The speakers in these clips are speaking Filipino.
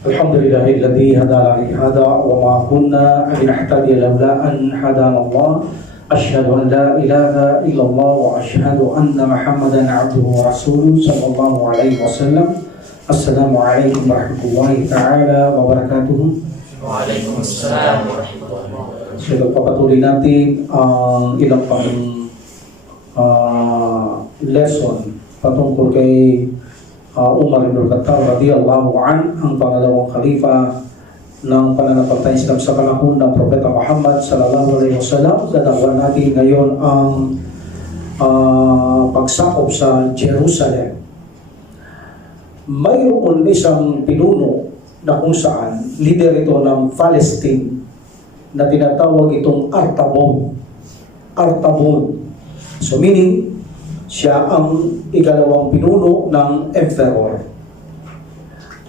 Alhamdulillahilladzi hadana li hada wa ma kunna linahtadiya laula an hadana Allah. Asyhadu an la ilaha illallah wa asyhadu anna Muhammadan abduhu wa rasuluh sallallahu alaihi wasallam. Assalamualaikum warahmatullahi taala wabarakatuh. Waalaikumsalam warahmatullahi wabarakatuh. So, papatuloy natin ang ilang pang lesson patungkol kay Umar ibn Khattab radiyallahu an, ang pangalawang khalifa ng pananampalatayang Islam sa panahon ng Propeta Muhammad sallallahu alaihi wasallam. Dadakwan natin ngayon ang pagsakop sa Jerusalem. Mayroon isang pinuno na kung saan leader ito ng Palestine na tinatawag itong Artabon. So meaning, siya ang ikalawang pinuno ng emperor.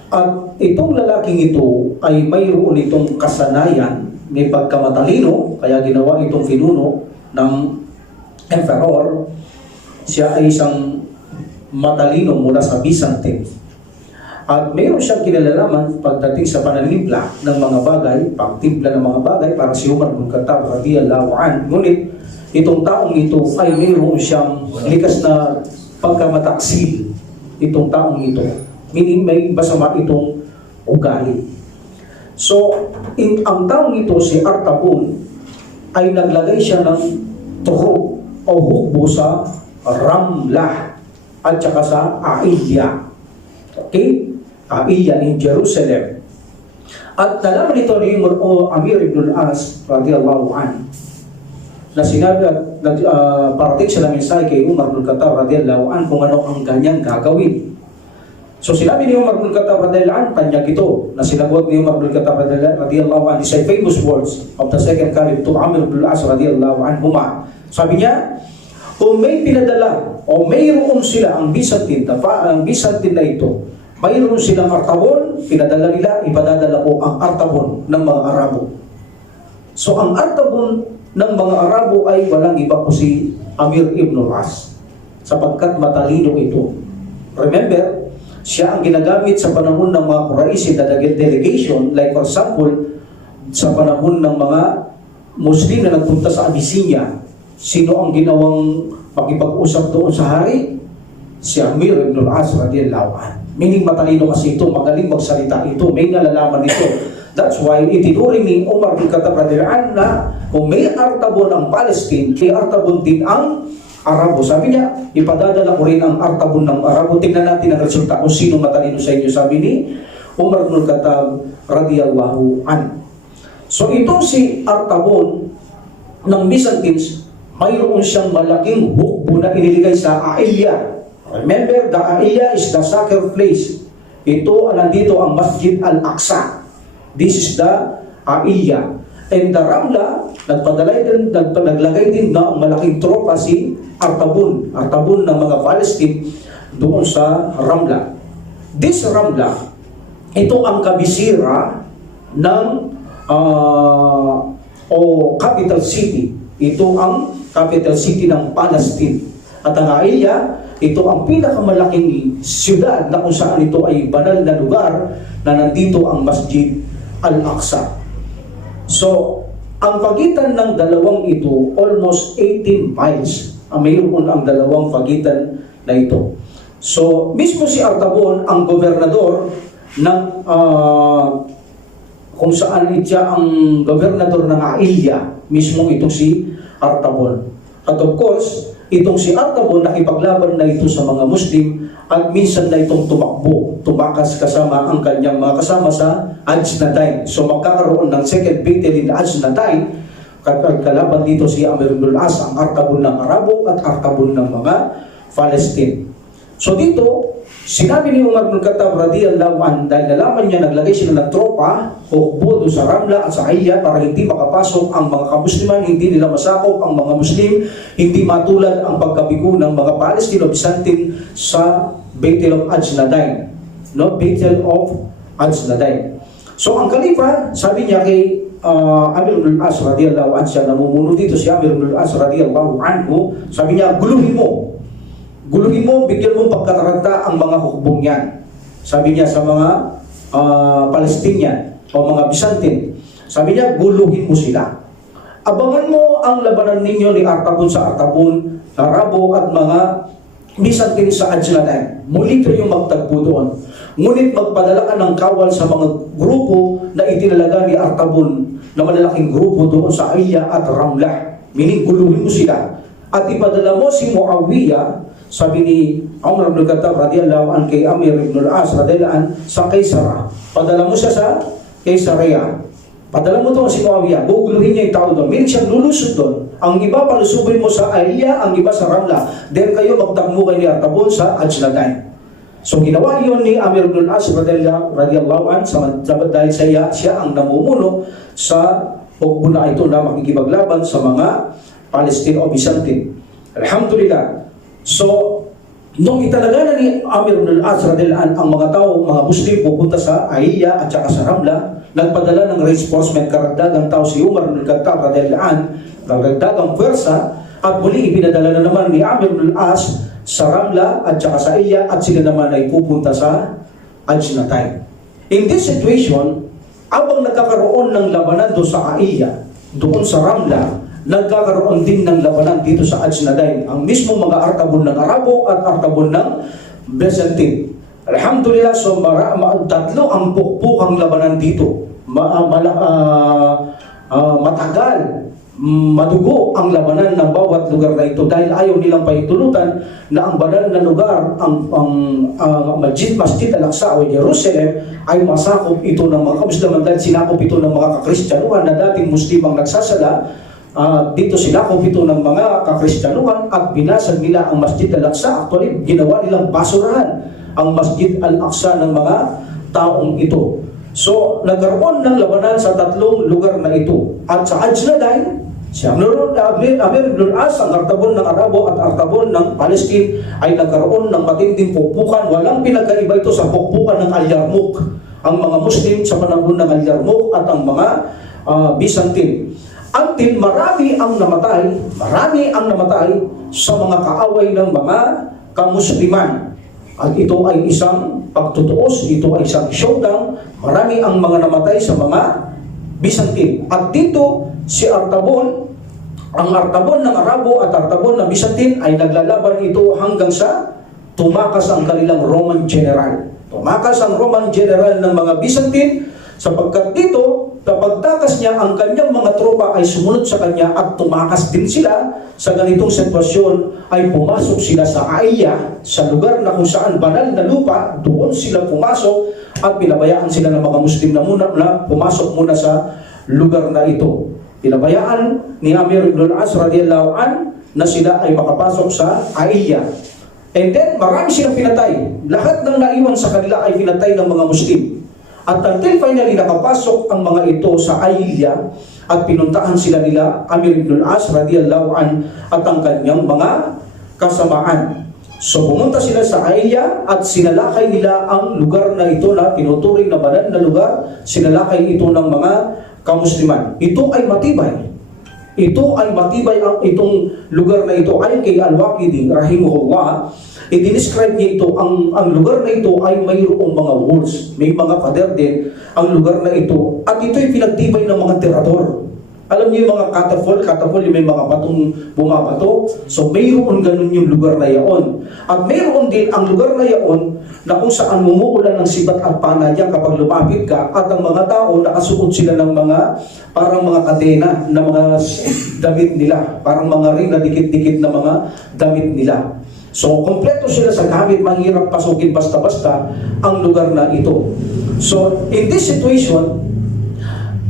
At itong lalaking ito ay mayroon itong kasanayan ng pagkamatalino, kaya ginawa itong pinuno ng emperor. Siya ay isang matalino mula sa Byzantine. At mayroon siyang kinalalaman pagdating sa pananimpla ng mga bagay, pagtimpla ng mga bagay, para si Umar ibn Khattab radiyallahu anhu. Ngunit itong taong ito ay mayroon siyang likas na pagkamataksil. Itong taong ito, meaning may masama itong ugali. So, ang taong ito, si Artabon, ay naglagay siya ng tuhog o hukbo sa Ramlah at saka sa Aiyah. Okay? Aiyah in Jerusalem. At nalaman ito ni Amir ibn al-As radiyallahu anhu na sinabi at parating siya ng mensahe kay Umar ibn Khattab radiyallahu anhu kung ano ang kanyang gagawin. So sinabi ni Umar ibn Khattab radiyallahu anhu, tanyag ito na sinagot ni Umar ibn Khattab radiyallahu anhu, is a famous words of the second caliph to Amir ibn al-As radiyallahu anhu. Sabi niya, kung may pinadala o mayroon sila ang Byzantine na ito, mayroon silang Artabon, pinadala nila, ipadadala ko ang Artabon ng mga Arabo. So ang Artabon ng mga Arabo ay walang iba po si Amir ibn al-As, sapagkat matalino ito. Remember, siya ang ginagamit sa panahon ng mga Quraishi na delegation, like for example, sa panahon ng mga Muslim na nagpunta sa Abyssinia. Sino ang ginawang makipag-usap doon sa hari? Si Amir ibn al-As radiyallahu anhu. Meaning matalino kasi ito, magaling magsalita ito, may nalalaman ito. That's why itinuring ni Umar ibn Khattab radiyallahu anhu na kung may Artabon ang Palestine, may Artabon din ang Arabo. Sabi niya, ipadadala ko rin ang Artabon ng Arabo. Tingnan natin ang resulta kung sino matalino sa inyo, sabi ni Umar ibn Khattab radiyallahu anhu. So itong si Artabon ng Byzantines, mayroon siyang malaking hukbo na iniligay sa Aiyah. Remember, the Aiyah is the sacred place. Ito, nandito ang Masjid al-Aqsa. This is the Aiyah. And the Ramlah, naglagay din na malaking tropa si Artabon ng mga Palestine doon sa Ramlah. This Ramlah, ito ang kabisira ng capital city. Ito ang capital city ng Palestine. At ang Aiyah, ito ang pinakamalaking siyudad na kung saan ito ay banal na lugar na nandito ang Masjid al-Aqsa. So, ang pagitan ng dalawang ito, almost 18 miles. Mayroon ang dalawang pagitan na ito. So, mismo si Artabon, ang gobernador ng kung saan siya ang gobernador ng Aiyah, mismo itong si Artabon. At of course, itong si Artabon nakipaglaban na ito sa mga Muslim at minsan na itong tumakas kasama ang kanyang mga kasama sa Ajnadain. So magkakaroon ng second battle in Ajnadain, kalaban dito si Amir ibn al-As, ang Artabon ng Arabo at Artabon ng mga Palestine. So dito, sinabi ni Umar ibn Khattab radiyallahu anhu, dahil nalaman niya naglagay sila ng tropa, hukbo sa Ramlah at sa Aiyah para hindi makapasok ang mga kamusliman, hindi nila masakop ang mga Muslim, hindi matulad ang pagkabigo ng mga Palestine o Byzantine sa Battle of Ajnadain. Battle of Ajnadain. So ang Khalifa, sabi niya kay Amir ibn al-As radiyallahu anhu, siya namumuno dito si Amir ibn al-As radiyallahu anhu, sabi niya, guluhin mo, bigyan mo pagkataranta ang mga hukbong yan. Sabi niya sa mga Palestinian o mga Byzantine. Sabi niya, guluhin mo sila. Abangan mo ang labanan ninyo ni Artabon sa Artabon, Arabo at mga Byzantine sa Ajnadain. Muli kayong magtagpo doon. Ngunit magpadala ka ng kawal sa mga grupo na itinalaga ni Artabon na malalaking grupo doon sa Aiya at Ramlah. Meaning, guluhin mo sila. At ipadala mo si Muawiyah, sabi ni Umar ibn Khattab radiyallahu an kay Amir ibn al-As radiyallahu an sa Kaysara. Padala mo siya sa Kaysarea. Padala mo doon si Muawiyah, guguluhin niya yung tao doon. Meaning siyang lulusot doon. Ang iba palusubin mo sa Aiya, ang iba sa Ramla. Then kayo magtakbo kayo ni Artabon sa Ajnadain. So ginawa yun ni Amir ibn al-As radiyallahu an dahil siya ang namumuno sa hukbo na ito na makikipaglaban sa mga Palestine o Byzantine. Alhamdulillah. So, nung italaga na ni Amir ibn al-As radiyallahu an ang mga tao, mga Muslim pupunta sa Aiya at saka sa Ramla, nagpadala ng reinforcement, karagdagang tao si Umar ibn Khattab radiyallahu an, karagdagang pwersa, at muli ipinadala na naman ni Amir ibn al-As sa Ramla at saka sa Aiya, at sila naman ay pupunta sa Ajnadain. In this situation, abang nagkakaroon ng labanan doon sa Aiya, doon sa Ramla, nagkakaroon din ng labanan dito sa Ajnadain. Ang mismo mga Artabon ng Arabo at Artabon ng Byzantine. Alhamdulillah, so tatlo ang pukpukang labanan dito. Matagal, madugo ang labanan ng bawat lugar na ito dahil ayaw nilang pahintulutan na ang banal na lugar, ang Masjid Al-Aqsa o Jerusalem ay masakop ito ng mga Musliman dahil sinakop ito ng mga kakristyanuhan na dating Muslim ang nagsasala. Dito sinakop ito ng mga kakristyanuhan at binasag nila ang Masjid Al-Aqsa. Actually, ginawa nilang basurahan ang Masjid Al-Aqsa ng mga taong ito. So, nagkaroon ng labanan sa tatlong lugar na ito. At sa Ajnadain, si Amir ibn al-As, ang Artabon ng Arabo at Artabon ng Palestine ay nagkaroon ng matinding pukpukan. Walang pinagkaiba ito sa pukpukan ng Al-Yarmouk. Ang mga Muslim sa panahon ng Al-Yarmouk at ang mga Byzantine. Until marami ang namatay sa mga kaaway ng mga kamusliman. At ito ay isang pagtutuos, ito ay isang showdown. Marami ang mga namatay sa mga Byzantine. At dito, si Artabon, ang Artabon ng Arabo at Artabon ng Byzantine ay naglalaban ito hanggang sa tumakas ang kanilang Roman general. Tumakas ang Roman general ng mga Byzantine sapagkat dito, kapag takas niya, ang kanyang mga tropa ay sumunod sa kanya at tumakas din sila. Sa ganitong sitwasyon ay pumasok sila sa Aiya, sa lugar na kung saan banal na lupa, doon sila pumasok at pinabayaan sila ng mga Muslim na pumasok muna sa lugar na ito. Pinabayaan ni Amir ibn al-As radiyallahu an na sila ay makapasok sa Aiya. And then marami silang pinatay. Lahat ng naiwan sa kanila ay pinatay ng mga Muslim. At until finally nakapasok ang mga ito sa Aiya at pinuntahan sila nila Amir ibn al-As radiyallahu an at ang kanyang mga kasamaan. So pumunta sila sa Aiya at sinalakay nila ang lugar na ito na tinuturing na banal na lugar. Sinalakay ito ng mga kamusliman. Ito ay matibay. Ito ay matibay itong lugar na ito. Ayon kay Al-Waqidi rahimahullah, i-describe niya ito, ang lugar na ito ay mayroong mga walls, may mga pader din ang lugar na ito, at ito ay pinagtibay ng mga tirador. Alam niyo yung mga catapult yung may mga batong bumabato, so mayroon ganun yung lugar na yaon. At mayroon din ang lugar na yaon na kung saan mumuulan ng sibat at pana diyan kapag lumapit ka, at ang mga tao nakasuot sila ng mga parang mga kadena na mga damit nila, parang mga ring na dikit-dikit na mga damit nila. So, kompleto sila sa gamit, mahirap pasukin basta-basta ang lugar na ito. So, in this situation,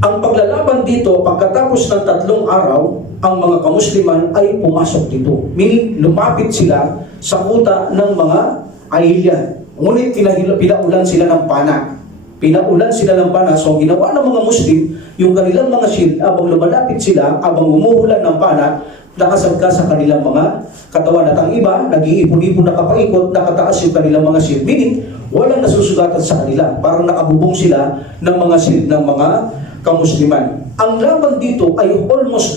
ang paglalaban dito, pagkatapos ng 3 araw, ang mga kamusliman ay pumasok dito. Meaning, lumapit sila sa kuta ng mga Aiya. Ngunit pinaulan sila ng pana. Pinaulan sila ng pana. So, ginawa ng mga Muslim, yung kanilang mga shield, abang lumalapit sila, abang umuhulan ng pana, nakasagka sa kanilang mga katawan. At ang iba, nag-iipon-ipon, nakapaikot, nakataas yung kanilang mga shield. Meaning, walang nasusugatan sa kanila. Parang nakabubong sila ng mga shield ng mga kamusliman. Ang laban dito ay almost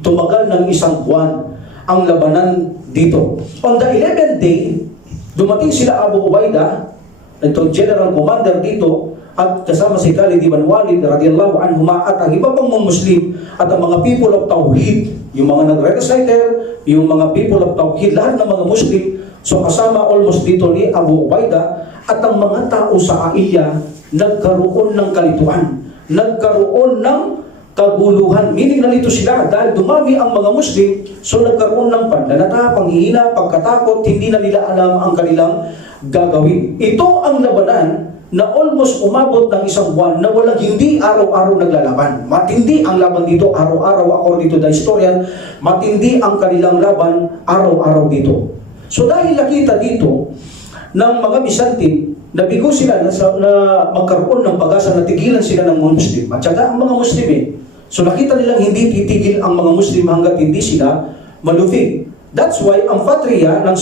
tumagal ng 1 buwan ang labanan dito. On the 11th day, dumating sila Abu Ubaidah, ito general commander dito, at kasama si Khalid ibn Walid radiyallahu anhuma at ang iba pang mga Muslim at ang mga people of Tawhid, yung mga nagre-reciter, yung mga people of Tawhid, lahat ng mga Muslim. So kasama almost dito ni Abu Ubaidah at ang mga tao sa Aiya, nagkaroon ng kalituan, nagkaroon ng kaguluhan, meaning nalito sila dahil dumami ang mga Muslim. So nagkaroon ng pandanata, panghihina, pagkatakot, hindi na nila alam ang kanilang gagawin. Ito ang labanan na almost umabot ng isang buwan na walang hindi araw-araw naglalaban. Matindi ang laban dito araw-araw, according to the historian, matindi ang kanilang laban araw-araw dito. So dahil nakita dito ng mga Byzantine, nabigo sila na magkaroon ng pag-asa na tigilan sila ng mga Muslim. At saka ang mga Muslim So nakita nilang hindi titigil ang mga Muslim hanggat hindi sila malupig. That's why ang patriya ng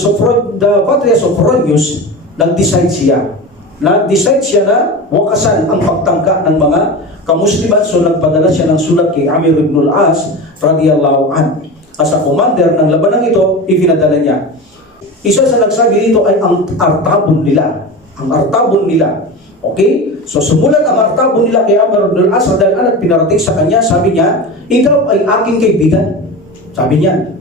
the Patrias of Fronius, nag-decide siya na wakasan ang pagtangka ng mga kamusliman. So nagpadala siya ng sulat kay Amir ibn al-As radiyallahu an. As a commander ng labanang ito, ipinadala niya. Isa sa nagsabi dito ay ang artabon nila. Ang artabon nila. Okay? So sumulat ang artabon nila kay Amir ibn al-As radiyallahu an at pinarating sa kanya. Sabi niya, ikaw ay aking kaibigan. Sabi niya.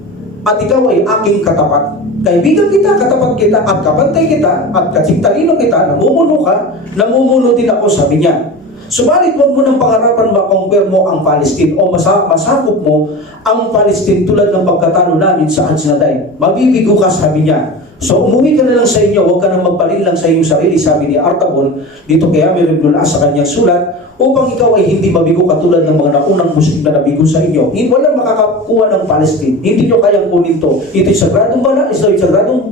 At ikaw ay aking katapat. Kaibigan kita, katapat kita, at kabantay kita, at kasintalino kita, namumuno ka, namumuno din ako, sabi niya. Subalit huwag mo ng pangarapan makonquer mo ang Palestine o masakop mo ang Palestine tulad ng pagkatalo namin sa Ajnaday. Mabibigo ka, sabi niya. So umuwi ka na lang sa inyo, huwag ka nang magpalin lang sa iyong sarili, sabi ni Artabon dito kay Amir ibn al-As sa kanyang sulat, upang ikaw ay hindi mabigo katulad ng mga naunang Muslim na nabigo sa inyo. Walang makakakuha ng Palestine. Hindi nyo kayang kunin to. Ito'y sagradong bala, ito'y sagradong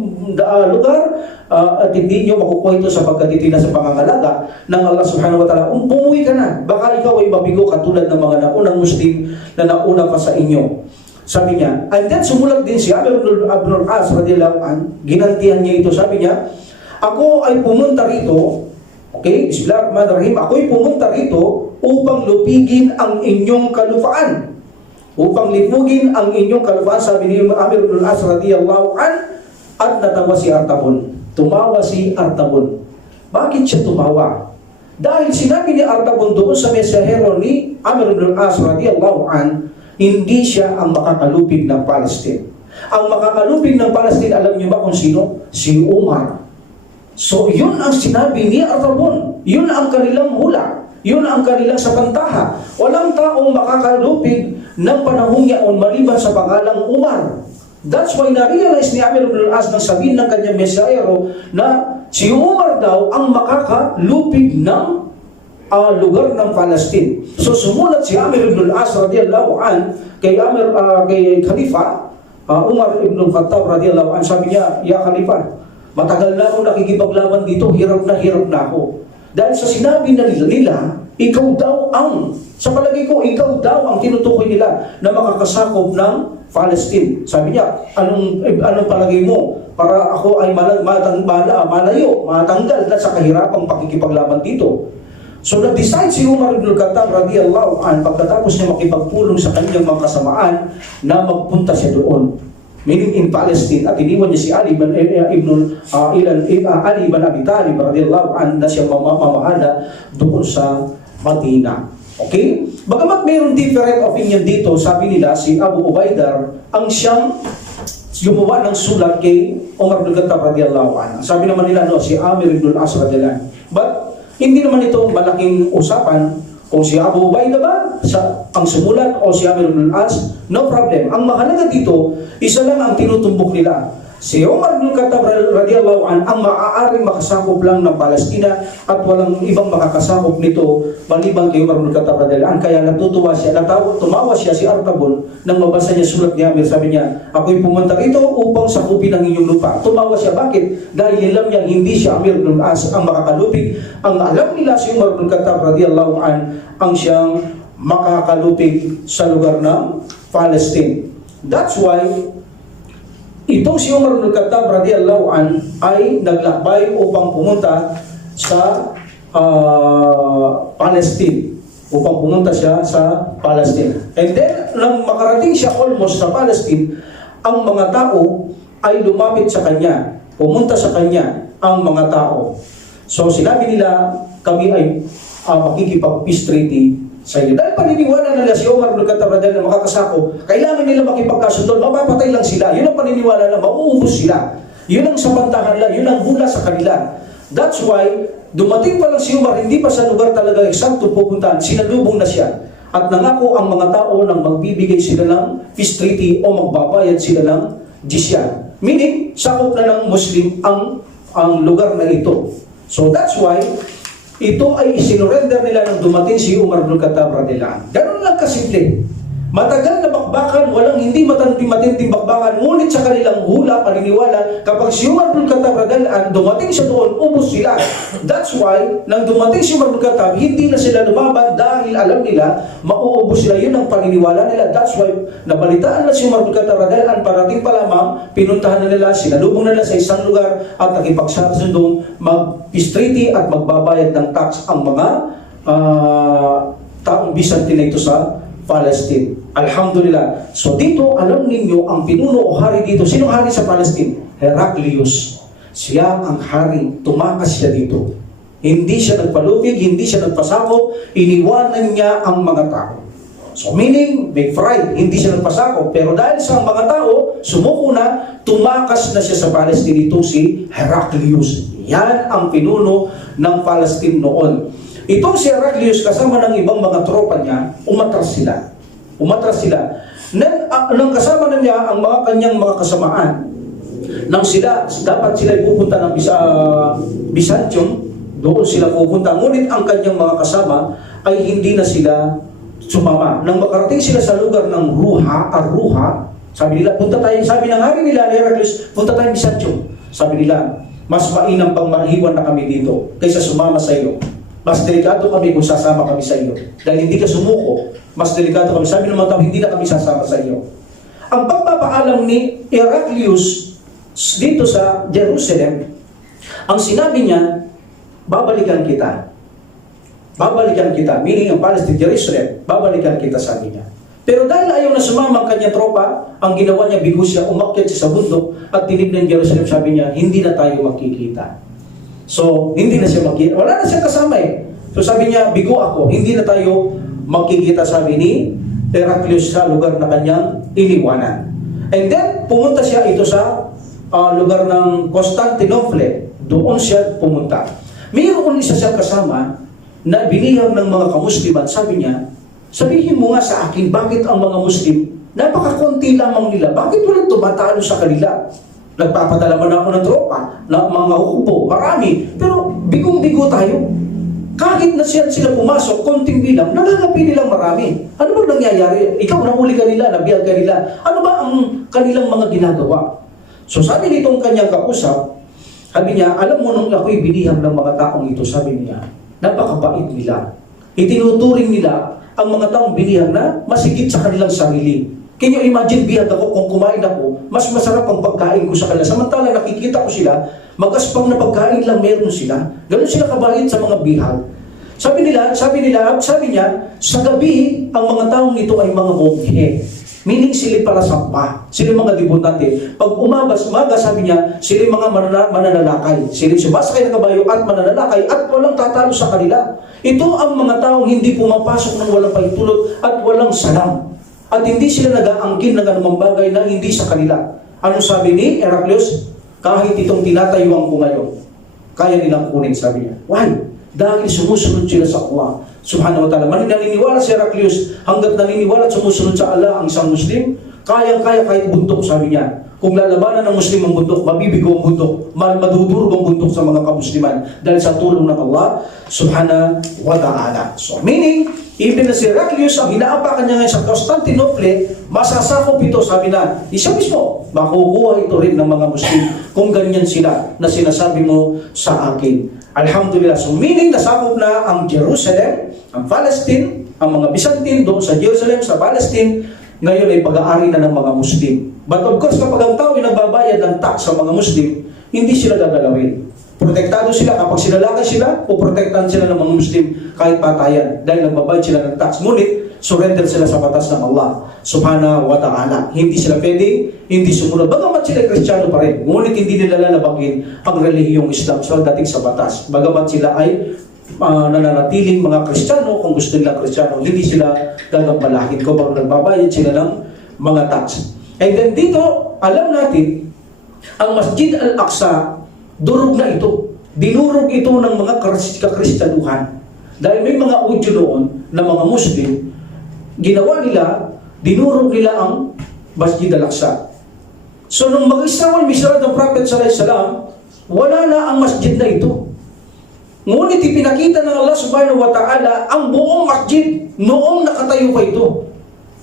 lugar, at hindi nyo makukuha ito sapagkat ito'y nasa pangangalaga ng Allah subhanahu wa ta'ala. Umuwi ka na. Baka ikaw ay mabigo katulad ng mga naunang Muslim na nauna pa sa inyo. Sabi niya, and then sumulat din si Amir ibn al-As radiyallahu an, ginantihan niya ito, sabi niya, ako ay pumunta rito, okay, Bismillahirrahmanirrahim, ako ay pumunta rito upang lupigin ang inyong kalupaan. Upang lipugin ang inyong kalupaan, sabi ni Amir ibn al-As radiyallahu an, at natawa si Artabon. Tumawa si Artabon. Bakit siya tumawa? Dahil sinabi ni Artabon doon sa mensahero ni Amir ibn al-As radiyallahu an, hindi siya ang makakalupig ng Palestine. Ang makakalupig ng Palestine, alam niyo ba kung sino? Si Umar. So, yun ang sinabi ni Artabon. Yun ang kanilang hula. Yun ang kanilang sapantaha. Walang taong makakalupig ng panahong yaon maliban sa pangalang Umar. That's why na-realize ni Amir ibn al-As nang sabihin ng kanyang mensahero na si Umar daw ang makakalupig ng lugar ng Palestine. So sumulat si Amir ibn al-As radiyallahu an kay Khalifa Umar ibn al-Khattab radiyallahu an. Sabi niya, ya Khalifa, matagal na akong nakikipaglaban dito, hirap na ako. Dahil sa sinabi na nila, ikaw daw sa palagay ko, ikaw daw ang tinutukoy nila na makakasakop ng Palestine. Sabi niya, anong palagay mo para ako ay malayo, matanggal na sa kahirapang pakikipaglaban dito? So nag-decide si Umar ibn al-Khattab radiyallahu an pagkatapos niya makipagpulong sa kanyang mga kasamaan na magpunta siya doon, meaning in Palestine, at iniwan niya si Ali ibn Abi Talib radiyallahu an na siya mamahala doon sa Madina. Okay? Bagamat mayroong different opinion dito, sabi nila si Abu Ubaidah ang siyang gumawa ng sulat kay Umar ibn al-Khattab radiyallahu an. Sabi naman nila si Amir ibn al-As radiyallahu an. But hindi naman ito malaking usapan kung si Abu Ubaidah ba ang sumulat o si Amir ibn al-As. No problem. Ang mahalaga dito, isa lang ang tinutumbok nila. Si Umar ibn al-Khattab radiyallahu an ang maaaring makasakop lang ng Palestina at walang ibang makakasakop nito maliban kay Umar ibn al-Khattab radiyallahu an. Kaya natutuwa siya, tumawa siya si Artabon nang mabasa niya sulat ni Amir. Sabi niya, ako'y pumunta rito upang sakupin ang inyong lupa. Tumawa siya. Bakit? Dahil alam niya hindi siya Amir ibn al-As ang makakalupig. Ang alam nila si Umar ibn al-Khattab radiyallahu an ang siyang makakalupig sa lugar ng Palestine. That's why itong si Umar ibn al-Khattab radiyallahu an ay naglakbay upang pumunta sa Palestine. Upang pumunta siya sa Palestine. And then, nang makarating siya almost sa Palestine, ang mga tao ay lumapit sa kanya. Pumunta sa kanya ang mga tao. So sinabi nila, kami ay makikipag-peace treaty sa inyo. Dahil paniniwala nila si Omar ibn Khattab na makakasako, kailangan nila makipagkasundo, mapapatay lang sila. Yun ang paniniwala na mauubos sila. Yun ang sabantahan nila, yun ang bula sa kanila. That's why, dumating pa lang si Umar, hindi pa sa lugar talaga eksakto pupuntahan, sinalubong na siya. At nangako ang mga tao nang magbibigay sila ng peace treaty o magbabayad sila ng jizya. Meaning, sakop na ng Muslim ang lugar na ito. So that's why, ito ay isinurrender nila nang dumating si Umar ibn Khattab radhiyallahu anhu. Ganun lang kasimple. Matagal na bakbakan, walang hindi matinding bakbakan, ngunit sa kanilang hula, paniniwala, kapag si Umar ibn Khattab radhiyallahu anhu, dumating siya doon, ubos sila. That's why, nang dumating si Umar ibn Khattab, hindi na sila lumaban dahil alam nila, mauubos sila. Yun ang paniniwala nila. That's why, nabalitaan na si Umar ibn Khattab radhiyallahu anhu, parating pa lamang, pinuntahan na nila, sinalubong na nila sa isang lugar, at nakipagsasundong mag-peace treaty at magbabayad ng tax ang mga taong Byzantine ito sa Palestine. Alhamdulillah. So dito, alam ninyo, ang pinuno o hari dito, sinong hari sa Palestine? Heraclius. Siya ang hari. Tumakas siya dito. Hindi siya nagpalupig, hindi siya nagpasakop, iniwanan niya ang mga tao. So meaning, may pride, hindi siya nagpasakop. Pero dahil sa mga tao, sumuko na, tumakas na siya sa Palestine. Ito si Heraclius. Yan ang pinuno ng Palestine noon. Itong si Heraclius kasama ng ibang mga tropa niya, umatras sila. Nang kasama na niya ang mga kanyang mga kasamaan, nang dapat sila pupunta ng Byzantium, doon sila pupunta. Ngunit ang kanyang mga kasama ay hindi na sila sumama. Nang makarating sila sa lugar ng Ruha, sabi nila, punta tayo, sabi ng hari nila, Heraclius, punta tayo Byzantium. Sabi nila, mas mainam pang mahiwan na kami dito kaysa sumama sa iyo. Mas delikado kami kung sasama kami sa iyo. Dahil hindi ka sumuko, mas delikado kami. Sabi ng mga tao, hindi na kami sasama sa iyo. Ang pagpapaalam ni Heraclius dito sa Jerusalem, ang sinabi niya, babalikan kita. Babalikan kita. Meaning ang Palestine, Jerusalem, babalikan kita, sabi niya. Pero dahil ayaw na sumama ang kanyang tropa, ang ginawa niya, bigo siya, umakyat siya sa bundok at tinignan Jerusalem, sabi niya, hindi na tayo magkikita. So, hindi na siya magkikita. Wala na siya kasama eh. So sabi niya, bigo ako, hindi na tayo magkikita, sabi ni Heraclius sa lugar na kanyang iniwanan. And then, pumunta siya ito sa lugar ng Constantinople. Doon siya pumunta. Mayroon isa siya kasama na binihag ng mga kamusliman. Sabi niya, sabihin mo nga sa akin, bakit ang mga Muslim, napakakunti lamang nila, bakit walang tumatalo sa kanila? Nagpapadala man ako ng tropa, na mga hubo, marami. Pero bigong-bigo tayo. Kahit na sila pumasok, konting bilang, nangangapi nilang marami. Ano ba nangyayari? Ikaw, nahuli ka nila, nabiyag ka nila. Ano ba ang kanilang mga ginagawa? So sabi nitong kanyang kausap, sabi niya, alam mo nung ako'y binihag ng mga taong ito, sabi niya, napakabait nila. Itinuturing nila ang mga taong binihag na masigit sa kanilang sarili. Can you imagine, bihag ako, kung kumain ako, mas masarap ang pagkain ko sa kanila. Samantala, nakikita ko sila, magaspang na pagkain lang meron sila. Ganun sila kabait sa mga bihag. Sabi niya, sa gabi, ang mga taong ito ay mga monghe. Meaning sila para sampa, sila mga debutante. Pag umaga, sabi niya, sila mga mananalakay. Sila sumasakay ng kabayo at mananalakay at walang tatalo sa kanila. Ito ang mga taong hindi pumapasok ng walang pahintulot at walang salam. At hindi sila nag-aangkin ng anumang bagay na hindi sa kanila. Anong sabi ni Heraclius? Kahit itong tinatayuan ko ngayon, kaya nilang kunin, sabi niya. Why? Dahil sumusunod sila sa Allah subhanahu wa ta'ala. Naniniwala si Heraclius, hanggat naniniwala at sumusunod sa Allah ang isang Muslim, kayang-kaya kahit bundok, sabi niya. Kung lalabanan ng Muslim ang bundok, mabibigo ang bundok, madudurog ang bundok sa mga kamusliman dahil sa tulong ng Allah subhanahu wa ta'ala. So meaning, even na si Heraclius, ang hinaapakan niya ngayon sa Constantinople, masasakop ito, sabi na, siya mismo, makukuha ito rin ng mga Muslim kung ganyan sila na sinasabi mo sa akin. Alhamdulillah. So meaning, nasakop na ang Jerusalem, ang Palestine, ang mga Byzantine doon sa Jerusalem, sa Palestine, ngayon ay pag-aari na ng mga Muslim. But of course, kapag ang tao ay nagbabayad ng tax sa mga Muslim, hindi sila gagalawin. Protektado sila kapag sinalakay sila, puprotektahan sila ng mga Muslim kahit patayan dahil nagbabayad sila ng tax. Ngunit, surrender sila sa batas ng Allah subhanahu wa ta'ala. Hindi sila pwede, hindi sumunod. Bagamat sila Kristiyano pa rin, ngunit hindi nila lalabagin ang relihiyong Islam sa dating sa batas. Bagamat sila ay nananatiling mga Kristiyano, kung gusto nila Kristiyano, hindi sila gagambalahin kung nagbabayad sila ng mga tax. And then dito, alam natin, ang Masjid Al-Aqsa, durog na ito. Dinurog ito ng mga kakristyanuhan. Dahil may mga audio noon na mga Muslim, ginawa nila, dinurog nila ang Masjid Al-Aqsa. So nung mag-Isra wal Mi'raj ng Prophet sallallahu alaihi wasallam, wala na ang masjid na ito. Ngunit ipinakita ng Allah subhanahu wa ta'ala ang buong masjid noong nakatayo pa ito.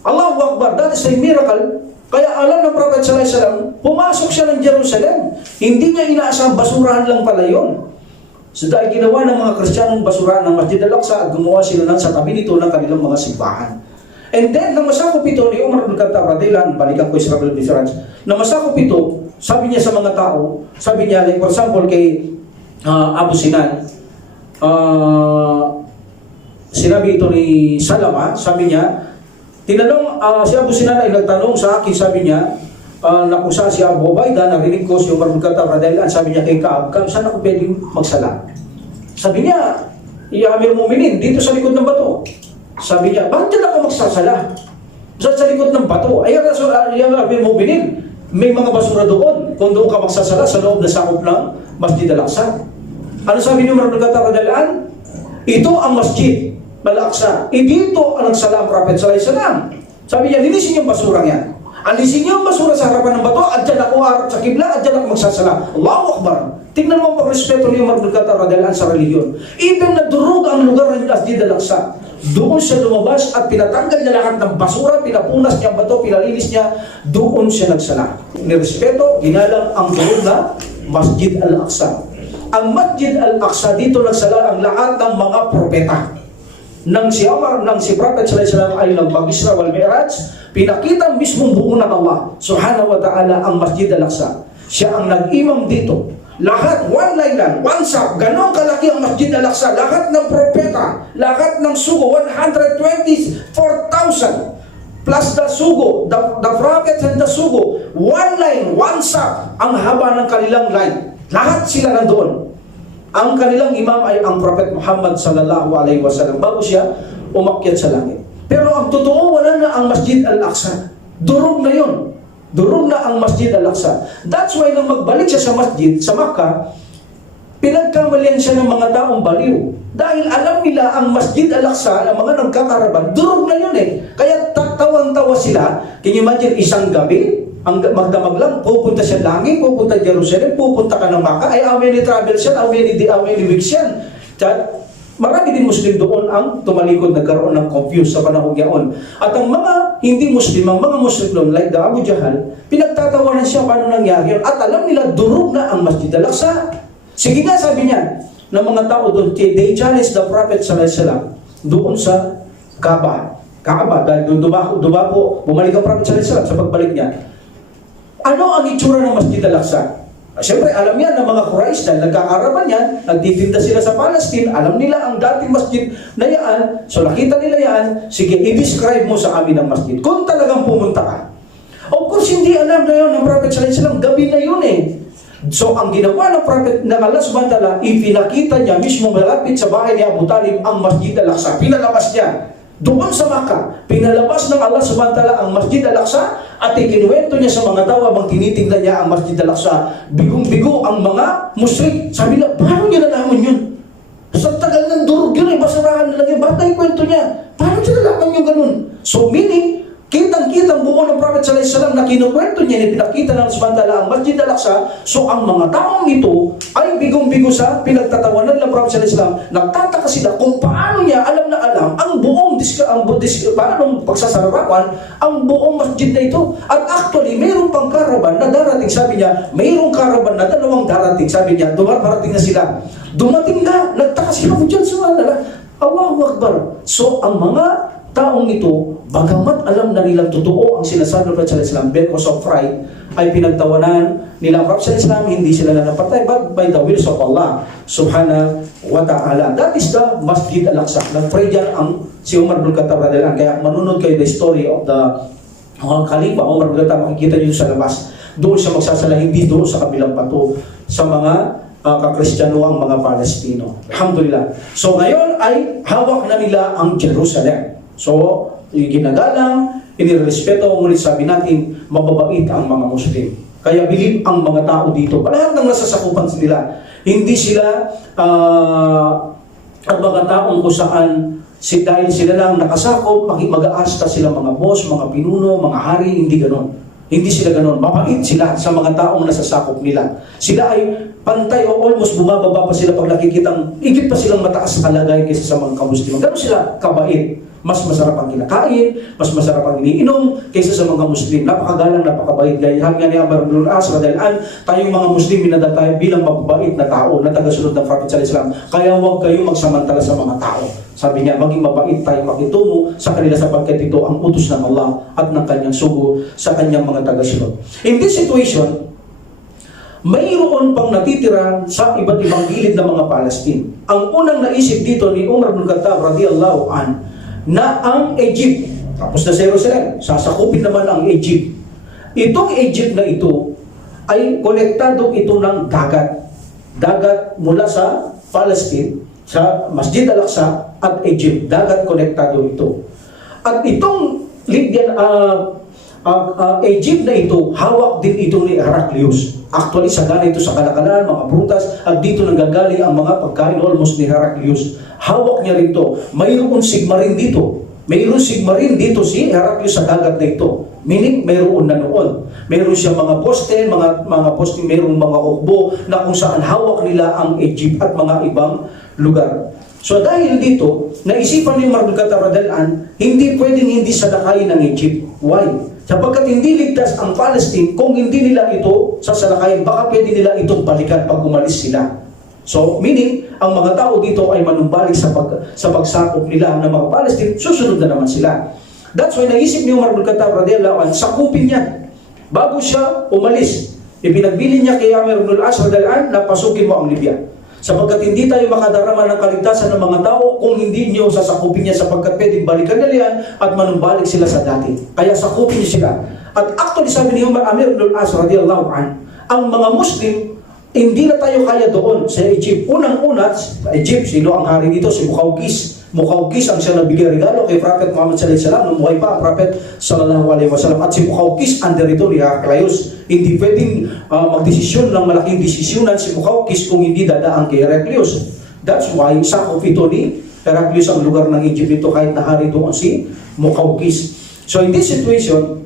Allahu Akbar, that is a miracle. Kaya alam ng Prophet sallallahu alaihi wasallam, pumasok siya ng Jerusalem. Hindi niya inaasang basurahan lang pala yun. So dahil ginawa ng mga Kristiyanong basurahan ng Masjid Al-Aqsa at gumawa sila ng sa tabi nito ng kanilang mga simbahan. And then, nang masakop ito ni Umar bin Khattab radhiyallahu anhu, balikan ko Isra wal Mi'raj, nang masakop ito, sabi niya sa mga tao, sabi niya, like for example kay Abu Sinan, sinabi ito ni Salama, sabi niya, tinanong, si Abu Sinan ay nagtanong sa akin, sabi niya, nakusa si Abu Ubaidah, narinig ko si Umar bin Khattab radhiyallahu anhu, sabi niya kay Kaab, saan ako pwedeng magsala? Sabi niya, ya Amir Mu'minin, dito sa likod ng bato. Sabi niya, bakit dyan ako magsasala? Sa likod ng bato. Ay, ya Amir Mu'minin, may mga basura doon. Kung doon ka magsasala sa loob na sakop ng Masjid Al-Aqsa. Ano sabi ni Umar bin Khattab radhiyallahu anhu? Ito ang Masjid Al-Aqsa. Dito ang nagsala ang Prophet sallallahu alaihi wasallam. Sabi niya, linisin yung basura niya. Alisin niyo ang basura sa harapan ng bato, at dyan ako harap sa kibla, at dyan ako magsasala. Allahu Akbar. Tingnan mo ang pagrespeto ni Umar bin Khattab radhiyallahu anhu sa reliyon. Even nadurog ang lugar ng Masjid Al-Aqsa. Doon siya lumabas at pinatanggal niya lahat ng basura, pinapunas niya ang bato, pinalinis niya, doon siya nagsala. Nirespeto, ginalang ang durog na Masjid Al-Aqsa. Ang Masjid Al-Aqsa, dito nagsala ang lahat ng mga propeta. Nang si Prophet sallallahu alaihi wasallam ay nag-Isra wal Mi'raj, pinakita mismong buo ng Allah subhanahu wa ta'ala ang Masjid Al-Aqsa. Siya ang nag-imam dito. Lahat, one line lang, one shot, ganong kalaki ang Masjid Al-Aqsa. Lahat ng propeta, lahat ng sugo, 124,000 plus the sugo, the prophets and the sugo. One line, one shot, ang haba ng kanilang line. Lahat sila nandoon. Ang kanilang imam ay ang Prophet Muhammad sallallahu alaihi wasallam bago siya umakyat sa langit. Pero ang totoo, wala na ang Masjid Al-Aqsa. Durog na yun. Durog na ang Masjid Al-Aqsa. That's why nang magbalik siya sa masjid, sa Makkah, pinagkamalian siya ng mga taong baliw. Dahil alam nila ang Masjid Al-Aqsa, ang mga nagkakaraban, durog na yun eh. Kaya tawang-tawa sila. Can you imagine, isang gabi, ang magdamag lang, pupunta siya langit, pupunta Jerusalem, pupunta ka ng Makkah, ay how many travels yan, how many weeks yan. Marami din Muslim doon ang tumalikod, nagkaroon ng confused sa panahon yaon. At ang mga hindi Muslim, ang mga Muslim doon, like the Abu Jahal, pinagtatawanan siya paano nangyari yun. At alam nila, durog na ang Masjid Al-Aqsa. Sige nga, sabi niya, ng mga tao doon, they challenged the Prophet sallallahu alaihi wasallam doon sa Kaaba, dahil doon bumalik ang Prophet sallallahu alaihi wasallam sa pagbalik niya. Ano ang itsura ng Masjid Al-Aqsa? Siyempre, alam yan ng mga Quraysh dahil nagkakaraman yan, nagtitinda sila sa Palestine, alam nila ang dating masjid na yan, so nakita nila yan, sige, i-describe mo sa amin ang masjid. Kung talagang pumunta ka. Of course, hindi alam na yun ng Prophet sallallahu alaihi wasallam, gabi na yun eh. So, ang ginawa ng Prophet ng Allah subhanahu wa ta'ala, ipinakita niya mismo malapit sa bahay ni Abu Talib ang Masjid Al-Aqsa. Pinalabas niya. Doon sa Makkah, pinalabas ng Allah subhanahu wa ta'ala ang Masjid Al-Aqsa at ikinuwento niya sa mga tao habang tinitingnan niya ang Masjid Al-Aqsa. Bigong-bigo ang mga musyrik. Sabi nila, paano niya nalaman yun? Sa tagal ng durog yun, basurahan na lang yun. Ba't na yung kwento niya? Paano niya nalaman yung ganun? So meaning, kitang-kitang buo ng Prophet sallallahu alaihi wasallam na kinukwento niya, pinakita ng subhanahu wa ta'ala ang Masjid Al-Aqsa. So ang mga taong ito ay bigong-bigo sa pinagtatawanan ng Prophet sallallahu alaihi wasallam. Nagtataka sila kung paano niya alam na alam ang buong paano pagsasarapan ang buong masjid na ito. At actually, mayroong pang karaban na darating, sabi niya, mayroong karaban na dalawang darating, sabi niya, dumarating na sila. Dumating na, nagtaka sila mo dyan sa Allahu Akbar. So ang mga taong ito, bagamat alam na nilang totoo ang sinasabi ng Prophet sallallahu alaihi wasallam, because of pride, ay pinagtawanan nilang Prophet sallallahu alaihi wasallam, hindi sila nanapatay, but by the will of Allah subhanahu wa ta'ala. That is the Masjid Al-Aqsa. Nag-pray dyan si Umar bin Khattab radhiyallahu anhu. Kaya manunod kayo the story of the Khalifa Umar bin Khattab, makikita nyo sa labas. Doon siya magsasala, hindi doon sa kabilang bato, sa mga kakristyano ang mga Palestino. Alhamdulillah. So ngayon ay hawak na nila ang Jerusalem. So, ginagalang, inirespeto, ngunit sabi natin, mababait ang mga Muslim. Kaya bilib ang mga tao dito. Lahat ng nasasakupan nila. Hindi sila at mga taong kung saan dahil sila lang nakasakop, mag-aasta sila mga boss, mga pinuno, mga hari, hindi ganon. Hindi sila ganon. Mabait sila sa mga taong nasasakop nila. Sila ay pantay o almost bumababa pa sila pag nakikitang igit pa silang mataas sa kalagayan kaysa sa mga kamusliman. Ganon sila kabait. Mas masarap ang kinakain, mas masarap ang iniinom kaysa sa mga Muslim. Napakagalang, napakabait. Gaya sabi nga ni Amr ibn al-As radhiyallahu anhu, tayong mga Muslim minada tayo bilang mababait na tao na tagasunod ng Prophet sallallahu alaihi wasallam. Kaya huwag kayo magsamantala sa mga tao. Sabi niya, maging mabait tayo makitungo sa kanila sapagkat ito ang utos ng Allah at ng kanyang sugo sa kanyang mga tagasunod. In this situation, mayroon pang natitira sa iba't ibang gilid ng mga Palestine. Ang unang naisip dito ni Umar ibn Khattab radhiyallahu anhu na ang Egypt, tapos na Jerusalem, sasakupin naman ang Egypt. Itong Egypt na ito ay konektado ito ng dagat. Dagat mula sa Palestine, sa Masjid Al-Aqsa at Egypt. Dagat konektado ito. At itong Egypt na ito, hawak din ito ni Heraclius. Actually, sagana ito sa kalakalan, mga prutas, at dito nanggagaling ang mga pagkain almost ni Heraclius. Hawak niya rin ito. Mayroong sigmarin dito. Mayroong sigmarin dito si Heraclius sa dagat na ito. Meaning, mayroon na noon. Mayroon siya mga poste, mayroong mga hukbo na kung saan hawak nila ang Egypt at mga ibang lugar. So dahil dito, naisipan ni Umar bin Khattab radhiyallahu anhu, hindi pwedeng hindi salakayin ng Egypt. Why? Sapagkat hindi ligtas ang Palestine kung hindi nila ito sasalakayin, baka pwede nila itong balikan pag umalis sila. So, meaning, ang mga tao dito ay manumbalik sa pagsakop nila ng mga Palestine, susunod na naman sila. That's why naisip ni Umar bin Khattab radhiyallahu anhu, sakupin niya. Bago siya umalis, ipinagbili niya kay Amr ibn al-As radhiyallahu anhu na pasukin mo ang Libya. Sapagkat hindi tayo makadarama ng kaligtasan ng mga tao kung hindi niyo sasakupin niya sapagkat pwedeng balikan nila yan at manumbalik sila sa dati. Kaya sakupin niyo sila. At actually sabi ni Amr ibn al-As radhiyallahu anhu, ang mga Muslim, hindi na tayo kaya doon sa Egypt. Unang-una, sa Egypt, sino ang hari dito? Si Muqawqis. Muqawqis ang siya nagbigay regalo kay Prophet Muhammad sallallahu alaihi wasallam nung buhay pa ang Prophet sallallahu alaihi wasallam. At si Muqawqis, under ito ni Heraclius. Hindi pwedeng magdesisyon ng malaking desisyonan si Muqawqis kung hindi dadaan kay Heraclius. That's why sakop ito ni Heraclius ang lugar ng Egypt ito kahit na hari doon si Muqawqis. So in this situation,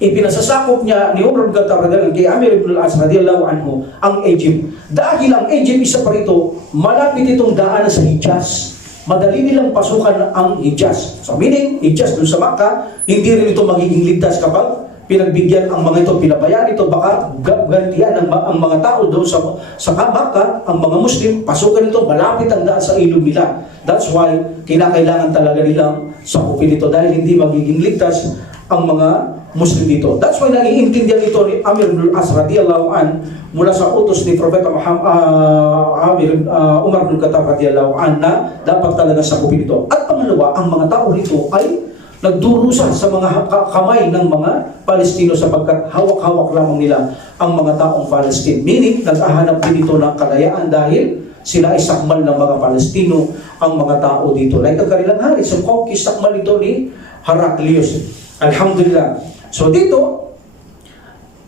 ipinasasakop niya ni Umar bin Khattab radhiyallahu anhu kay Amr ibn al-As radhiyallahu anhu ang Egypt. Dahil ang Egypt isa pa rito, malapit itong daanan sa Hijaz. Madali nilang pasukan ang Hijaz. So meaning, Hijaz dun sa Makkah, hindi rin ito magiging ligtas kapag pinagbigyan ang mga ito, pinabayaan ito, baka gantian ang mga tao doon sa Makkah, ang mga Muslim, pasukan ito, malapit ang daan sa ilog nila. That's why, kinakailangan talaga nilang sakupin ito dahil hindi magiging ligtas ang mga Muslim dito. That's why naiintindihan ito ni Amr ibn al-As radhiyallahu anhu mula sa utos ni Propeta Umar ibn Khattab radhiyallahu anhu na dapat talaga sakupin ito. At pangalawa, ang mga tao rito ay nagdurusa sa mga kamay ng mga Palestino sapagkat hawak-hawak lamang nila ang mga taong Palestine. Meaning, nag-ahanap din ito ng kalayaan dahil sila ay sakmal ng mga Palestino ang mga tao dito. Like ang kanilang hari, so sakmal ito ni Heraclius. Alhamdulillah. So dito,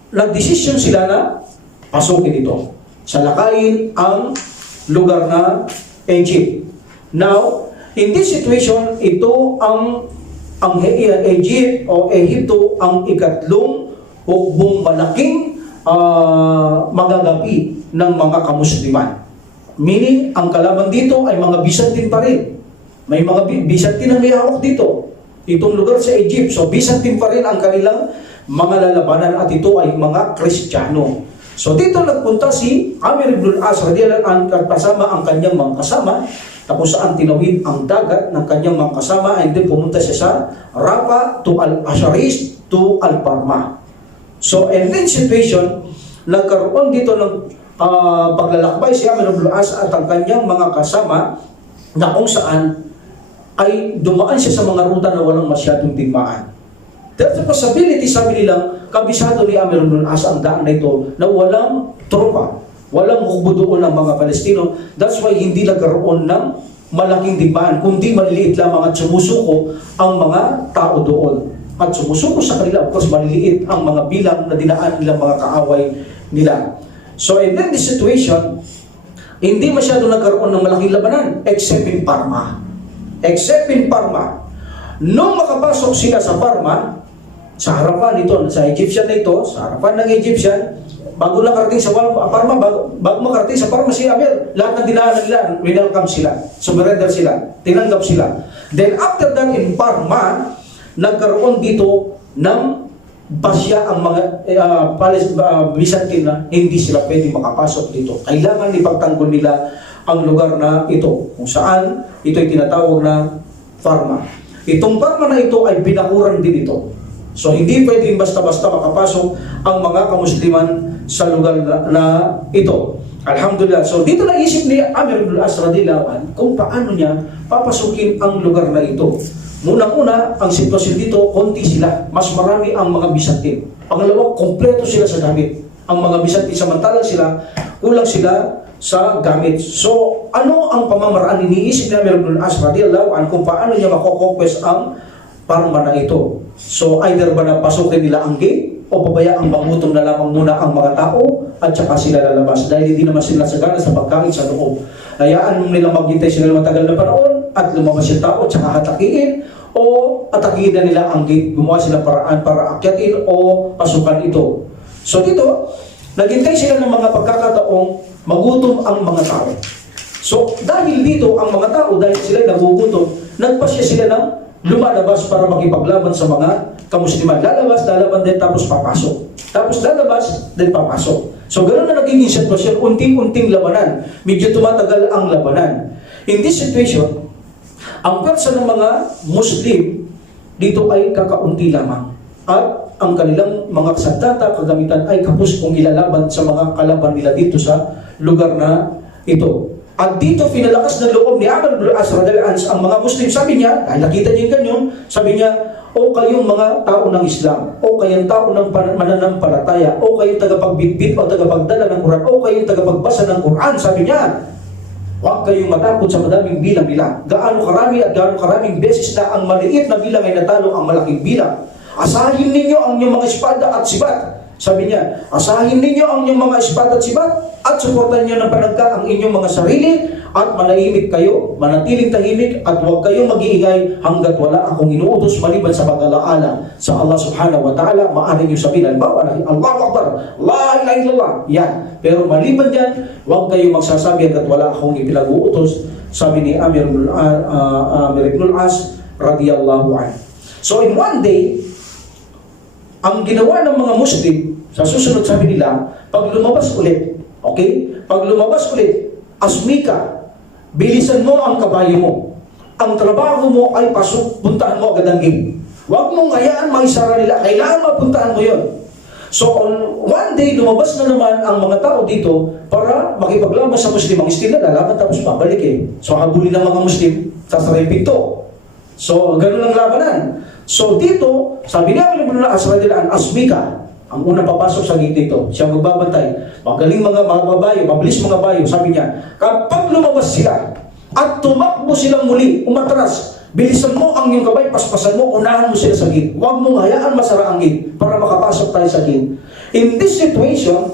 nagdesisyon sila na pasukin ito. Salakayin ang lugar na Egypt. Now, in this situation, ito ang Egypt o Ehipto ang ikatlong hukbong malaking magagapi ng mga kamusliman. Meaning, ang kalaban dito ay mga Byzantine pa rin. May mga Byzantine na may hawak dito. Itong lugar sa Egypt. So, Byzantine pa rin ang kanilang mga lalabanan at ito ay mga Kristiyano. So, dito nagpunta si Amr ibn al-As radhiyallahu anhu at kasama ang kanyang mga kasama. na kung saan tinawid ang dagat ng kanyang mga kasama, and then pumunta siya sa Rafah to Al-Asharis to Al-Parma. So, in this situation, nagkaroon dito ng paglalakbay si Amr ibn al-As at ang kanyang mga kasama na kung saan ay dumaan siya sa mga ruta na walang masyadong digmaan. There's a possibility, sabi nilang, kabisado ni Amr ibn al-As ang daan na ito na walang tropa, walang hukbo doon ng mga Palestino. That's why hindi nagkaroon ng malaking digmaan, kundi maliliit lamang at sumusuko ang mga tao doon. At sumusuko sa kanila, of course, maliliit ang mga bilang na dinaan nilang mga kaaway nila. So in this situation, hindi masyado nagkaroon ng malaking labanan except in Parma. Except in Parma. Nung makapasok sila sa Parma, sa harapan nito, sa Egyptian na ito, sa harapan ng Egyptian, bago nakarating sa Parma, bago makarating sa Parma si Amir, lahat ng dinaanan nila, welcome sila, surrender sila, tinanggap sila. Then after that in Parma, nagkaroon dito ng basya ang mga Byzantine na hindi sila pwede makapasok dito. Kailangan ipagtanggol nila ang lugar na ito, kung saan ito ay tinatawag na Parma. Itong Parma na ito ay binakuran din ito. So hindi pwedeng basta-basta makapasok ang mga kamusliman sa lugar na ito. Alhamdulillah. So dito naisip ni Amr ibn al-As radhiyallahu anhu kung paano niya papasukin ang lugar na ito. Unang-una, ang sitwasyon dito, konti sila. Mas marami ang mga Byzantine. Pangalawa, kompleto sila sa gamit. Ang mga Byzantine, samantalang sila, kulang sila sa gamit. So, ano ang pamamaraan iniisip ni Amr ibn al-As radhiyallahu anhu kung paano niya makokonquest ang Parma na ito? So, either ba napasukin nila ang gate o pabayaan magutom na lamang muna ang mga tao at saka sila lalabas dahil hindi naman sila sagana sa pagkain sa loob. Hayaan nila maghintay sila matagal na panahon at lumabas yung tao at saka hatakiin o atakiin na nila ang gate. Gumawa sila paraan para akyatin o pasukan ito. So dito, naghintay sila ng mga pagkakataong magutom ang mga tao. So dahil dito ang mga tao, dahil sila nagugutom, nagpasya sila ng lumalabas para makipaglaban sa mga kamusliman. Lalabas, lalaban din, tapos papasok. Tapos lalabas, din papasok. So ganoon na naging sitwasyon, unting-unting labanan. Medyo tumatagal ang labanan. In this situation, ang pwersa ng mga Muslim dito ay kakaunti lamang. At ang kanilang mga sandata, kagamitan ay kapos kung ilalaban sa mga kalaban nila dito sa lugar na ito. At dito pinalakas na loob ni Amr ibn al-As radhiyallahu anhu ang mga Muslim. Sabi niya, dahil nakita niya yung ganyan, sabi niya, o kayong mga tao ng Islam, o kayong tao ng mananampalataya, o kayong tagapagbitbit o tagapagdala ng Quran, o kayong tagapagbasa ng Quran, sabi niya, huwag kayong matakot sa madaming bilang nila. Gaano karami at gaano karaming beses na ang maliit na bilang ay natalo ang malaking bilang. Asahin ninyo ang inyong mga espada at sibat. Sabi niya, asahin ninyo ang inyong mga espada at sibat at suportan niyo ng panagka ang inyong mga sarili at manahimik kayo, manatiling tahimik at huwag kayong mag-iingay hanggat wala akong inuutos maliban sa pag-alaala sa Allah subhanahu wa ta'ala. Maaari niyo sabihin, bawa na, Allahu Akbar, La ilaha illallah, yan. Pero maliban dyan, huwag kayong magsasabi hanggat wala akong ipinag-uutos, sabi ni Amr ibn al-As radiyallahu anhu. So in one day, ang ginawa ng mga Muslim, sa susunod sabi nila, pag lumabas ulit, okay? Pag lumabas ulit, asmika, bilisan mo ang kabayo mo. Ang trabaho mo ay pasok, puntahan mo agad ang gate. Huwag mong hayaan maisara nila, kailangan mapuntahan mo yon. So on one day, lumabas na naman ang mga tao dito para makipaglaban sa Muslim. Ang still na lalaban tapos babalik eh. So habulin ng mga Muslim, sasaray pinto. So ganun ang labanan. So dito, sabi niya, asmika, ang unang papasok sa gate dito, siya magbabantay. Magaling mga babayo, mabilis mga bayo, sabi niya, kapag lumabas sila at tumakbo silang muli, umatras, bilisan mo ang iyong kabay, paspasan mo, unahan mo sila sa gate. Huwag mong hayaan masara ang gate para makapasok tayo sa gate. In this situation,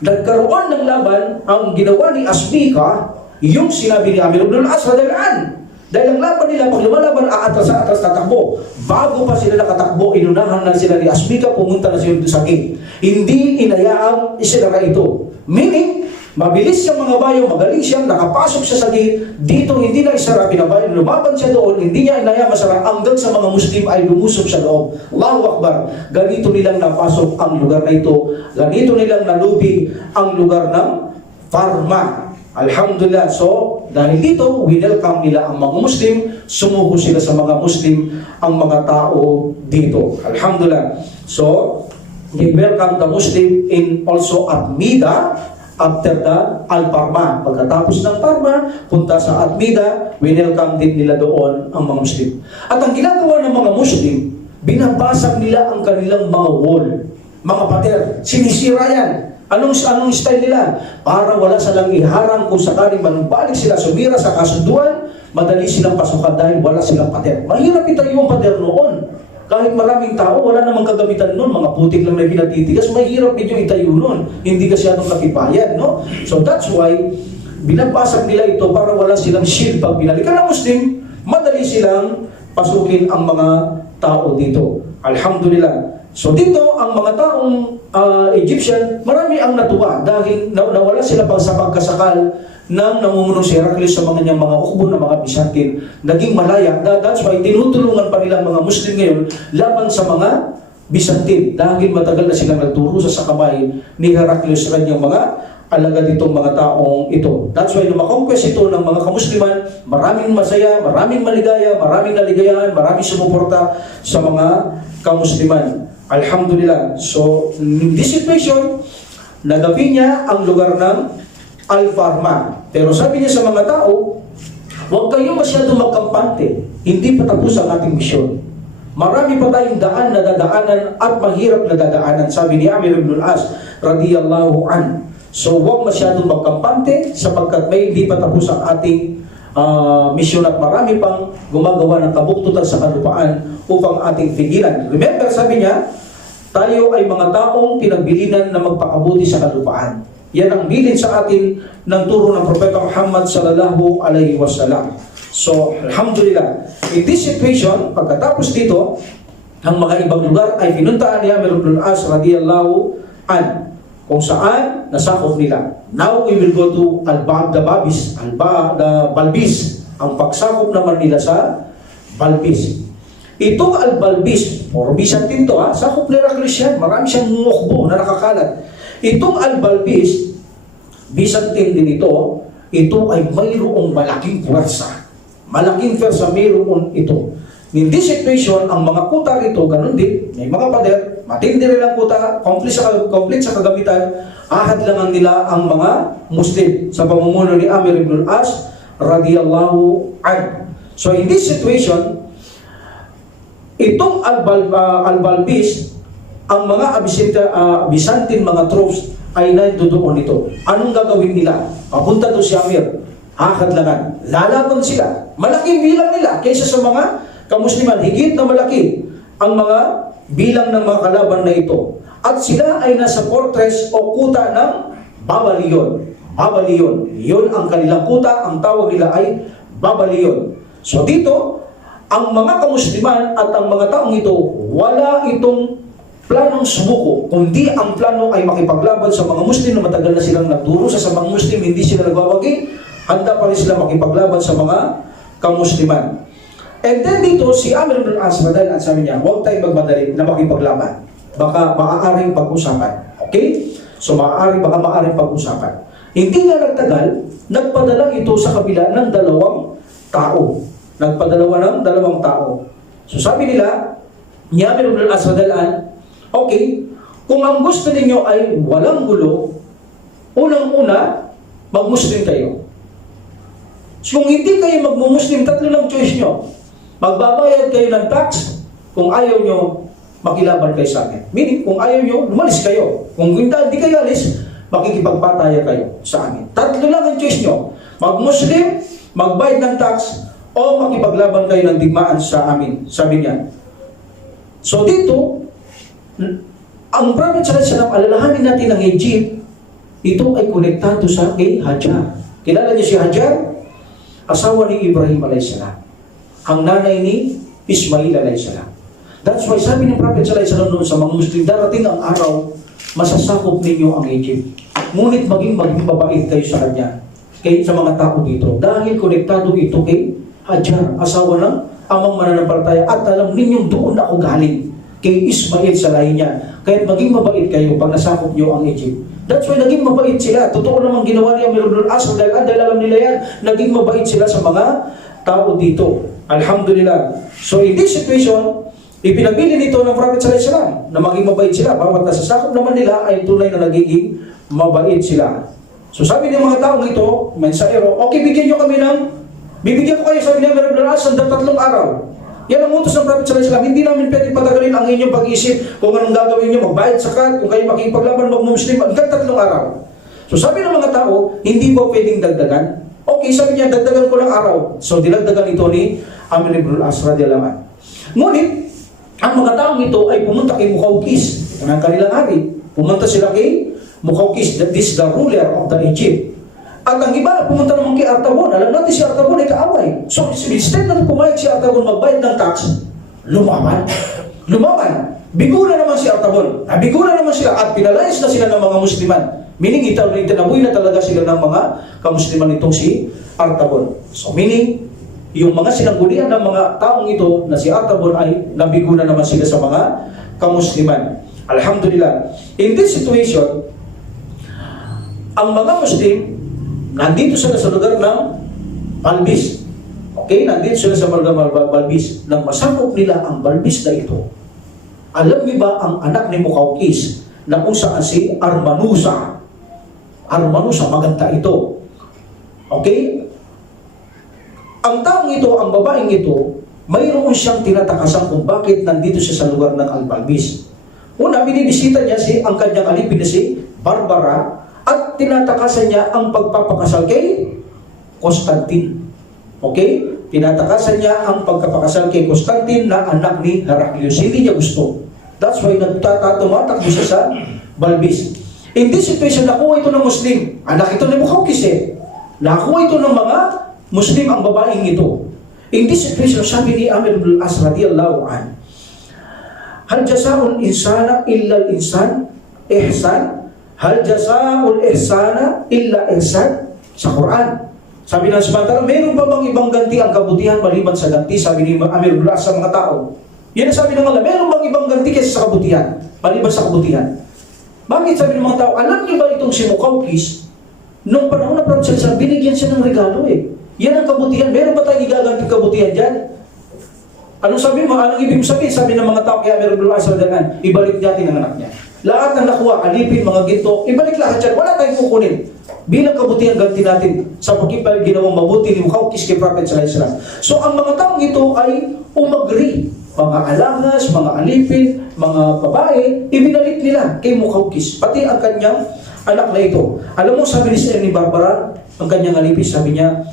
nagkaroon ng laban ang ginawa ni Asmika, yung sinabi ni Amr ibn al-As radhiyallahu anhu. Dahil ang laban nila, pag lumalaban, aatras tatakbo. Bago pa sila nakatakbo, inunahan na sila ni Asmika, pumunta na sila sa gate. Hindi inayaang isinara ito. Meaning, mabilis siyang mga bayo, magaling siyang nakapasok siya sa gate. Dito, hindi na isara, pinabayan, lumaban siya doon, hindi niya inaya masara, hanggang sa mga Muslim ay lumusok sa loob. Allahu Akbar. Ganito nilang napasok ang lugar na ito. Ganito nilang nalubi ang lugar ng Parma. Alhamdulillah. So, dahil dito, welcome nila ang mga Muslim, sumuko sila sa mga Muslim, ang mga tao dito. Alhamdulillah. So, they welcome the Muslim in also Admida after the Al-Parma. Pagkatapos ng Parma, punta sa Admida, welcome din nila doon ang mga Muslim. At ang ginagawa ng mga Muslim, binabasag nila ang kanilang mga wall, mga pader, sinisira yan. Anong style nila? Para wala silang iharang kung sakaling manumbalik sila, sumira sa kasunduan, madali silang pasukan dahil wala silang pader. Mahirap itayo yung pader noon. Kahit maraming tao, wala namang kagamitan noon. Mga putik lang na pinatitigas, mahirap medyo itayo noon. Hindi kasi anong kapibayan, no? So that's why, binabasag nila ito para wala silang shield. Pag binalikan ng Muslim, madali silang pasukin ang mga tao dito. Alhamdulillah. So dito, ang mga taong Egyptian, marami ang natuwa dahil nawala sila sa pagkasakal ng namumuno si Heraclius sa mga niyang mga ukbo na mga Byzantine. Naging malaya. That's why tinutulungan pa nila mga Muslim ngayon laban sa mga Byzantine dahil matagal na silang nagturo sa kamay ni Heraclius sa kanyang mga alagad itong mga taong ito. That's why nung makonquest ito ng mga kamusliman, maraming masaya, maraming maligaya, maraming naligayahan, maraming sumuporta sa mga kamusliman. Alhamdulillah. So, in this situation, nagabi niya ang lugar ng Al-Farma. Pero sabi niya sa mga tao, huwag kayong masyadong magkampante. Hindi pa tapos ang ating misyon. Marami pa tayong daan na dadaanan at mahirap na dadaanan. Sabi ni Amir ibn al-As, radiyallahu an. So, huwag masyadong magkampante sapagkat may hindi pa tapos ang ating misyon at marami pang gumagawa ng kabuktutan sa kalupaan upang ating pigilan. Remember, sabi niya, tayo ay mga taong pinagbilinan na magpakabuti sa kalupaan. Yan ang bilin sa atin ng turo ng Propeta Muhammad sallallahu alaihi wasallam. So, alhamdulillah. In this situation, pagkatapos dito, ang mga ibang lugar ay pinuntaan ni Amir ibn al-As radiyallahu an, kung saan nasakop nila. Now we will go to Balbis. Ang pagsakop naman nila sa Balbis. Itong Al-Balbis, for Byzantine to ha, sakop ni Heraclius yan. Marami siyang mukbo na nakakalat. Itong Al-Balbis, Byzantine din ito ay mayroong malaking puwersa. Malaking puwersa mayroon ito. In this situation, ang mga kuta rito, ganun din, may mga pader, matindi rin ang kuta, complete sa kagamitan, ahadlangan nila ang mga Muslim sa pamumuno ni Amir ibn al-As radiyallahu an. So in this situation, itong Al-Balbis, ang mga Byzantine mga troops ay nandoon ito. Anong gagawin nila? Papunta doon si Amir, ahadlangan, lalaban sila. Malaking bilang nila kaysa sa mga kamusliman, higit na malaki ang mga bilang ng mga kalaban na ito. At sila ay nasa fortress o kuta ng Babalion. Babalion. Yun ang kanilang kuta, ang tawag nila ay Babalion. So dito, ang mga kamusliman at ang mga taong ito, wala itong planong sumuko, kundi ang plano ay makipaglaban sa mga Muslim na matagal na silang nagturo sa mga Muslim, hindi sila nagwawagi, handa pa rin sila makipaglaban sa mga kamusliman. And then dito, si Amir ibn al-As, sabi niya, huwag tayong magmadali na makipaglaban. Baka maaaring pag-usapan. Okay? So baka maaaring pag-usapan. Hindi nga nagtagal, nagpadala ito sa kabila ng dalawang tao. Nagpadalawa ng dalawang tao. So sabi nila, ni Amir ibn al-As, okay, kung ang gusto ninyo ay walang gulo, unang-una, mag-Muslim kayo. So kung hindi kayo mag-Muslim, tatlo lang choice nyo. Magbabayad kayo ng tax, kung ayaw nyo, makilaban kayo sa akin. Meaning, kung ayaw nyo, lumalis kayo. Kung hindi kayo alis, makikipagpataya kayo sa amin. Tatlo lang ang choice nyo. Mag-Muslim, magbayad ng tax, o makipaglaban kayo ng digmaan sa amin. Sabi niya. So dito, ang Prophet sallallahu alaihi wasallam, alalahanin natin ang Egypt, ito ay konektado sa kay Hajar. Kilala niyo si Hajar? Asawa ni Ibrahim alaihissalam. Ang nanay ni Ismail alaihissalam. That's why sabi ng Prophet sallallahu alaihi wasallam noon sa mga Muslim, darating ang araw, masasakop ninyo ang Egypt. Ngunit maging mabait kayo sa kanya, sa mga tao dito. Dahil konektado ito kay Hajar, asawa ng amang mananampalataya, at alam ninyong doon ako galing kay Ismail sa lahi niya. Kaya maging mabait kayo pag nasakop nyo ang Egypt. That's why naging mabait sila. Totoo namang ginawa ni Amir ibn al-As dahil alam nila yan, naging mabait sila sa mga tao dito. Alhamdulillah. So in this situation, ipinabili nito ng Prophet sallallahu alaihi wasallam na maging mabait sila. Bawat nasasakop naman nila ay tunay na nagiging mabait sila. So sabi ng mga taong ito, mensahero, okay, bibigyan ko kayo, sabi ni Amir ibn al-As ng 3 araw. Yan ang utos ng Prophet sallallahu alaihi wasallam. Hindi namin pwedeng patagalin ang inyong pag-iisip kung anong gagawin nyo, magbayad zakat, kung kayo makipaglaban, mag-Muslim, hanggang 3 araw. So sabi ng mga tao, hindi ba pwedeng dagdagan? Okay, sabi niya, dagdagan ko ng araw. So dinagdagan ito ni Amir ibn al-As radhiyallahu anhu. Ngunit, ang mga taong ito ay pumunta kay Muqawqis. Ito na ang kanilang hari. Pumunta sila kay Muqawqis, that is the ruler of the Egypt. At ang iba na pumunta naman kay Artabon. Alam natin si Artabon ay kaaway. So instead na pumayag si Artabon magbayad ng tax, lumaban. Bigo na naman si Artabon. Bigo na naman sila at pinalayas na sila ng mga Musliman. Meaning itinaboy na talaga sila ng mga kamusliman itong si Artabon. So meaning, yung mga sinanggulian ng mga taong ito na si Artabon ay nabigo na naman sila sa mga kamusliman. Alhamdulillah. In this situation, ang mga Muslim, nandito sila sa lugar ng Balbis. Okay? Nandito sila sa lugar ng Balbis. Nang masakop nila ang Balbis na ito, alam niyo ba ang anak ni Muqawqis na kung saan si Armanusa? Armanusa, maganda ito. Okay? Ang taong ito, ang babaeng ito, mayroon siyang tinatakasan kung bakit nandito siya sa lugar ng Al-Balbis. Una, binibisita niya ang kanyang alipin na si Barbara at tinatakasan niya ang pagpapakasal kay Constantine. Okay? Tinatakasan niya ang pagpapakasal kay Constantine na anak ni Heraclius. Hindi niya gusto. That's why tumatakbo siya sa Balbis. In this situation, nakuha ito ng Muslim. Anak ito ni Muqawqis Nakuha ito ng mga Muslim ang babaeng ito. In this situation, sabi ni Amir ibn al-As radiyallahu anhu, hal jazaa'ul insana illa al-insan ihsan? Hal jazaa'ul ihsana illa ihsan? Sa Quran. Sabi ng samantala, meron ba bang ibang ganti ang kabutihan maliban sa ganti? Sabi ni Amir ibn al-As sa mga tao. Yan ang sabi ng Allah, meron bang ibang ganti kaysa sa kabutihan? Maliban sa kabutihan. Bakit sabi ng mga tao, alam niyo ba itong si Muqawqis? Nung panahon na Prophet sallallahu alaihi wasallam, binigyan siya ng regalo Yan ang kabutihan. Meron ba tayong igaganting kabutihan dyan? Anong sabi mo? Anong ibig sabihin? Sabi ng mga tao kaya meron ibalik natin ang anak niya. Lahat ng nakuha, alipin, mga ginto, ibalik lahat dyan. Wala tayong kukunin. Bilang kabutihan, ganti natin sa pagkipal ginawang mabuti ni Muqawqis kay Prophet sallallahu alaihi wasallam. So ang mga taong ito ay umagri. Mga alahas, mga alipin, mga babae, ibinalik nila kay Muqawqis. Pati ang kanyang anak na ito. Alam mo, sabi ni Barbara, ang kanyang alipin, sabi niya,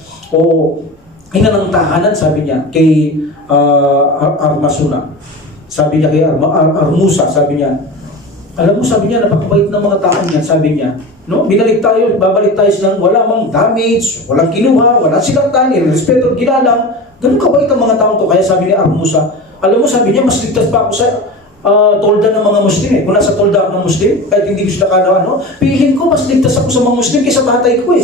ina ng tahanan, sabi niya, kay Armasuna. Sabi niya kay Armusa, sabi niya, alam mo, sabi niya, napakabait ng mga tahan niya, sabi niya, no, babalik tayo silang wala mang damage, walang kinuha, walang sinaktan, respeto, ginalang, ganun kabait ang mga taong to. Kaya sabi ni Armusa, alam mo, sabi niya, mas ligtas pa ako sa tolda ng mga Muslim Kung nasa tolda ako ng Muslim, kahit hindi ko sila piling ko, mas ligtas ako sa mga Muslim kaysa tatay ko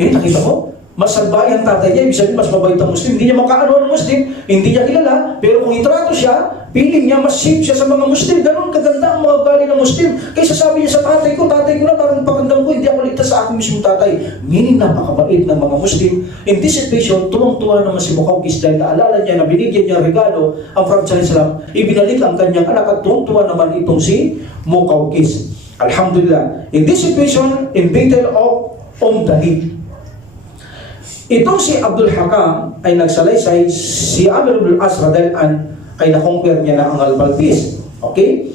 nakita ko? Mas salbay ang tatay niya, ibig sabihin mas mabait ang Muslim. Hindi niya makaano ng Muslim, hindi niya kilala, pero kung itrato siya, piling niya mas safe siya sa mga Muslim. Ganon kaganda ang mga ugali ng Muslim. Kaysa sabi niya sa tatay ko na parang pakandam ko, hindi ako ligtas sa aking mismong tatay. Meaning napakabait ng mga Muslim. In this situation, tuwang-tuwa naman si Muqawqis dahil naalala niya na binigyan niya regalo ang Prophet sallallahu alaihi wasallam, ibinalik ang kanyang anak at tuwang-tuwa naman itong si Muqawqis. Alhamdulillah. In this situation, in Battle of Dalid, itong si Abdul Hakam ay nagsalaysay, si Amir ibn al-As radhiyallahu anhu ay nakonquer niya na ang Al-Balbis. Okay?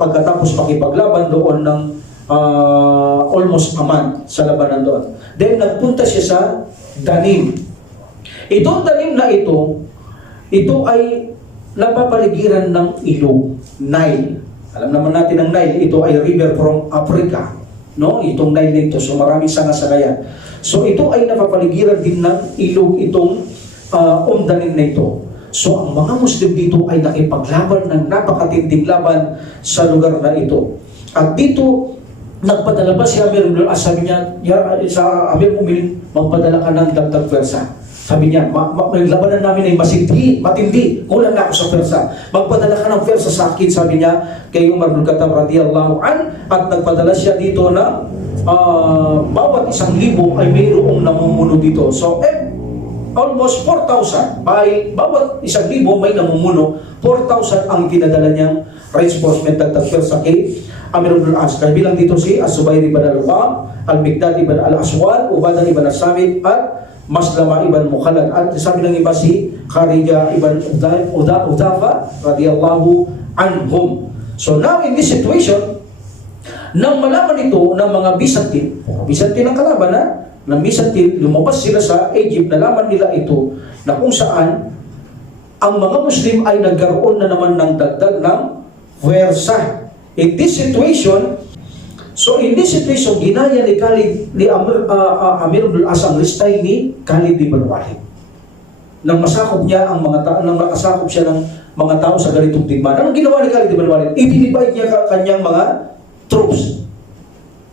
Pagkatapos makipaglaban doon ng almost a month sa labanan doon. Then nagpunta siya sa Danim. Itong Danim na ito ay napapaligiran ng ilog, Nile. Alam naman natin ang Nile, ito ay river from Africa. No? Itong Nile nito, so maraming sanga-sangayan. So ito ay napapaligiran din ng ilog itong Danim na ito. So ang mga Muslim dito ay nakipaglaban ng napakatinding laban sa lugar na ito. At dito, nagpadala pa si Amir ibn al-As, sabi niya, sa Amir Mu'minin, magpadala ka ng dagdag pwersa. Sabi niya, may labanan namin ay matindi. Kulang na ako sa persa. Magpadala ka ng persa sa akin, sabi niya kay Umar bin Khattab radiyallahu an, at nagpadala siya dito na bawat 1,000 ay mayroong namumuno dito. So, almost 4,000. Bawat 1,000 may namumuno, 4,000 ang pinadala niyang reinforcement dagdag persa kay Amir ibn al-As. Kabilang dito si As-Subayr ibn al-Wam, Al-Miqdad ibn al-Aswad, Ubadah ibn al-Samit, at Maslama ibn Mukhalad. At sabi ng iba si Kharija ibn Udhafa radiyallahu anhum. So now in this situation, nang malaman ito ng mga Byzantine ang kalaban ng Byzantine, lumabas sila sa Egypt, nalaman nila ito na kung saan ang mga Muslim ay nagkaroon na naman ng dagdag ng puwersa. In this situation, ginaya ni Amir ibn al-As ang listay ni Khalid ibn Walid. Nang masakop niya ang nakasakop siya ng mga tao sa ganitong tigman. Anong ginawa ni Khalid ibn Walid? Idinibay niya kanyang mga troops.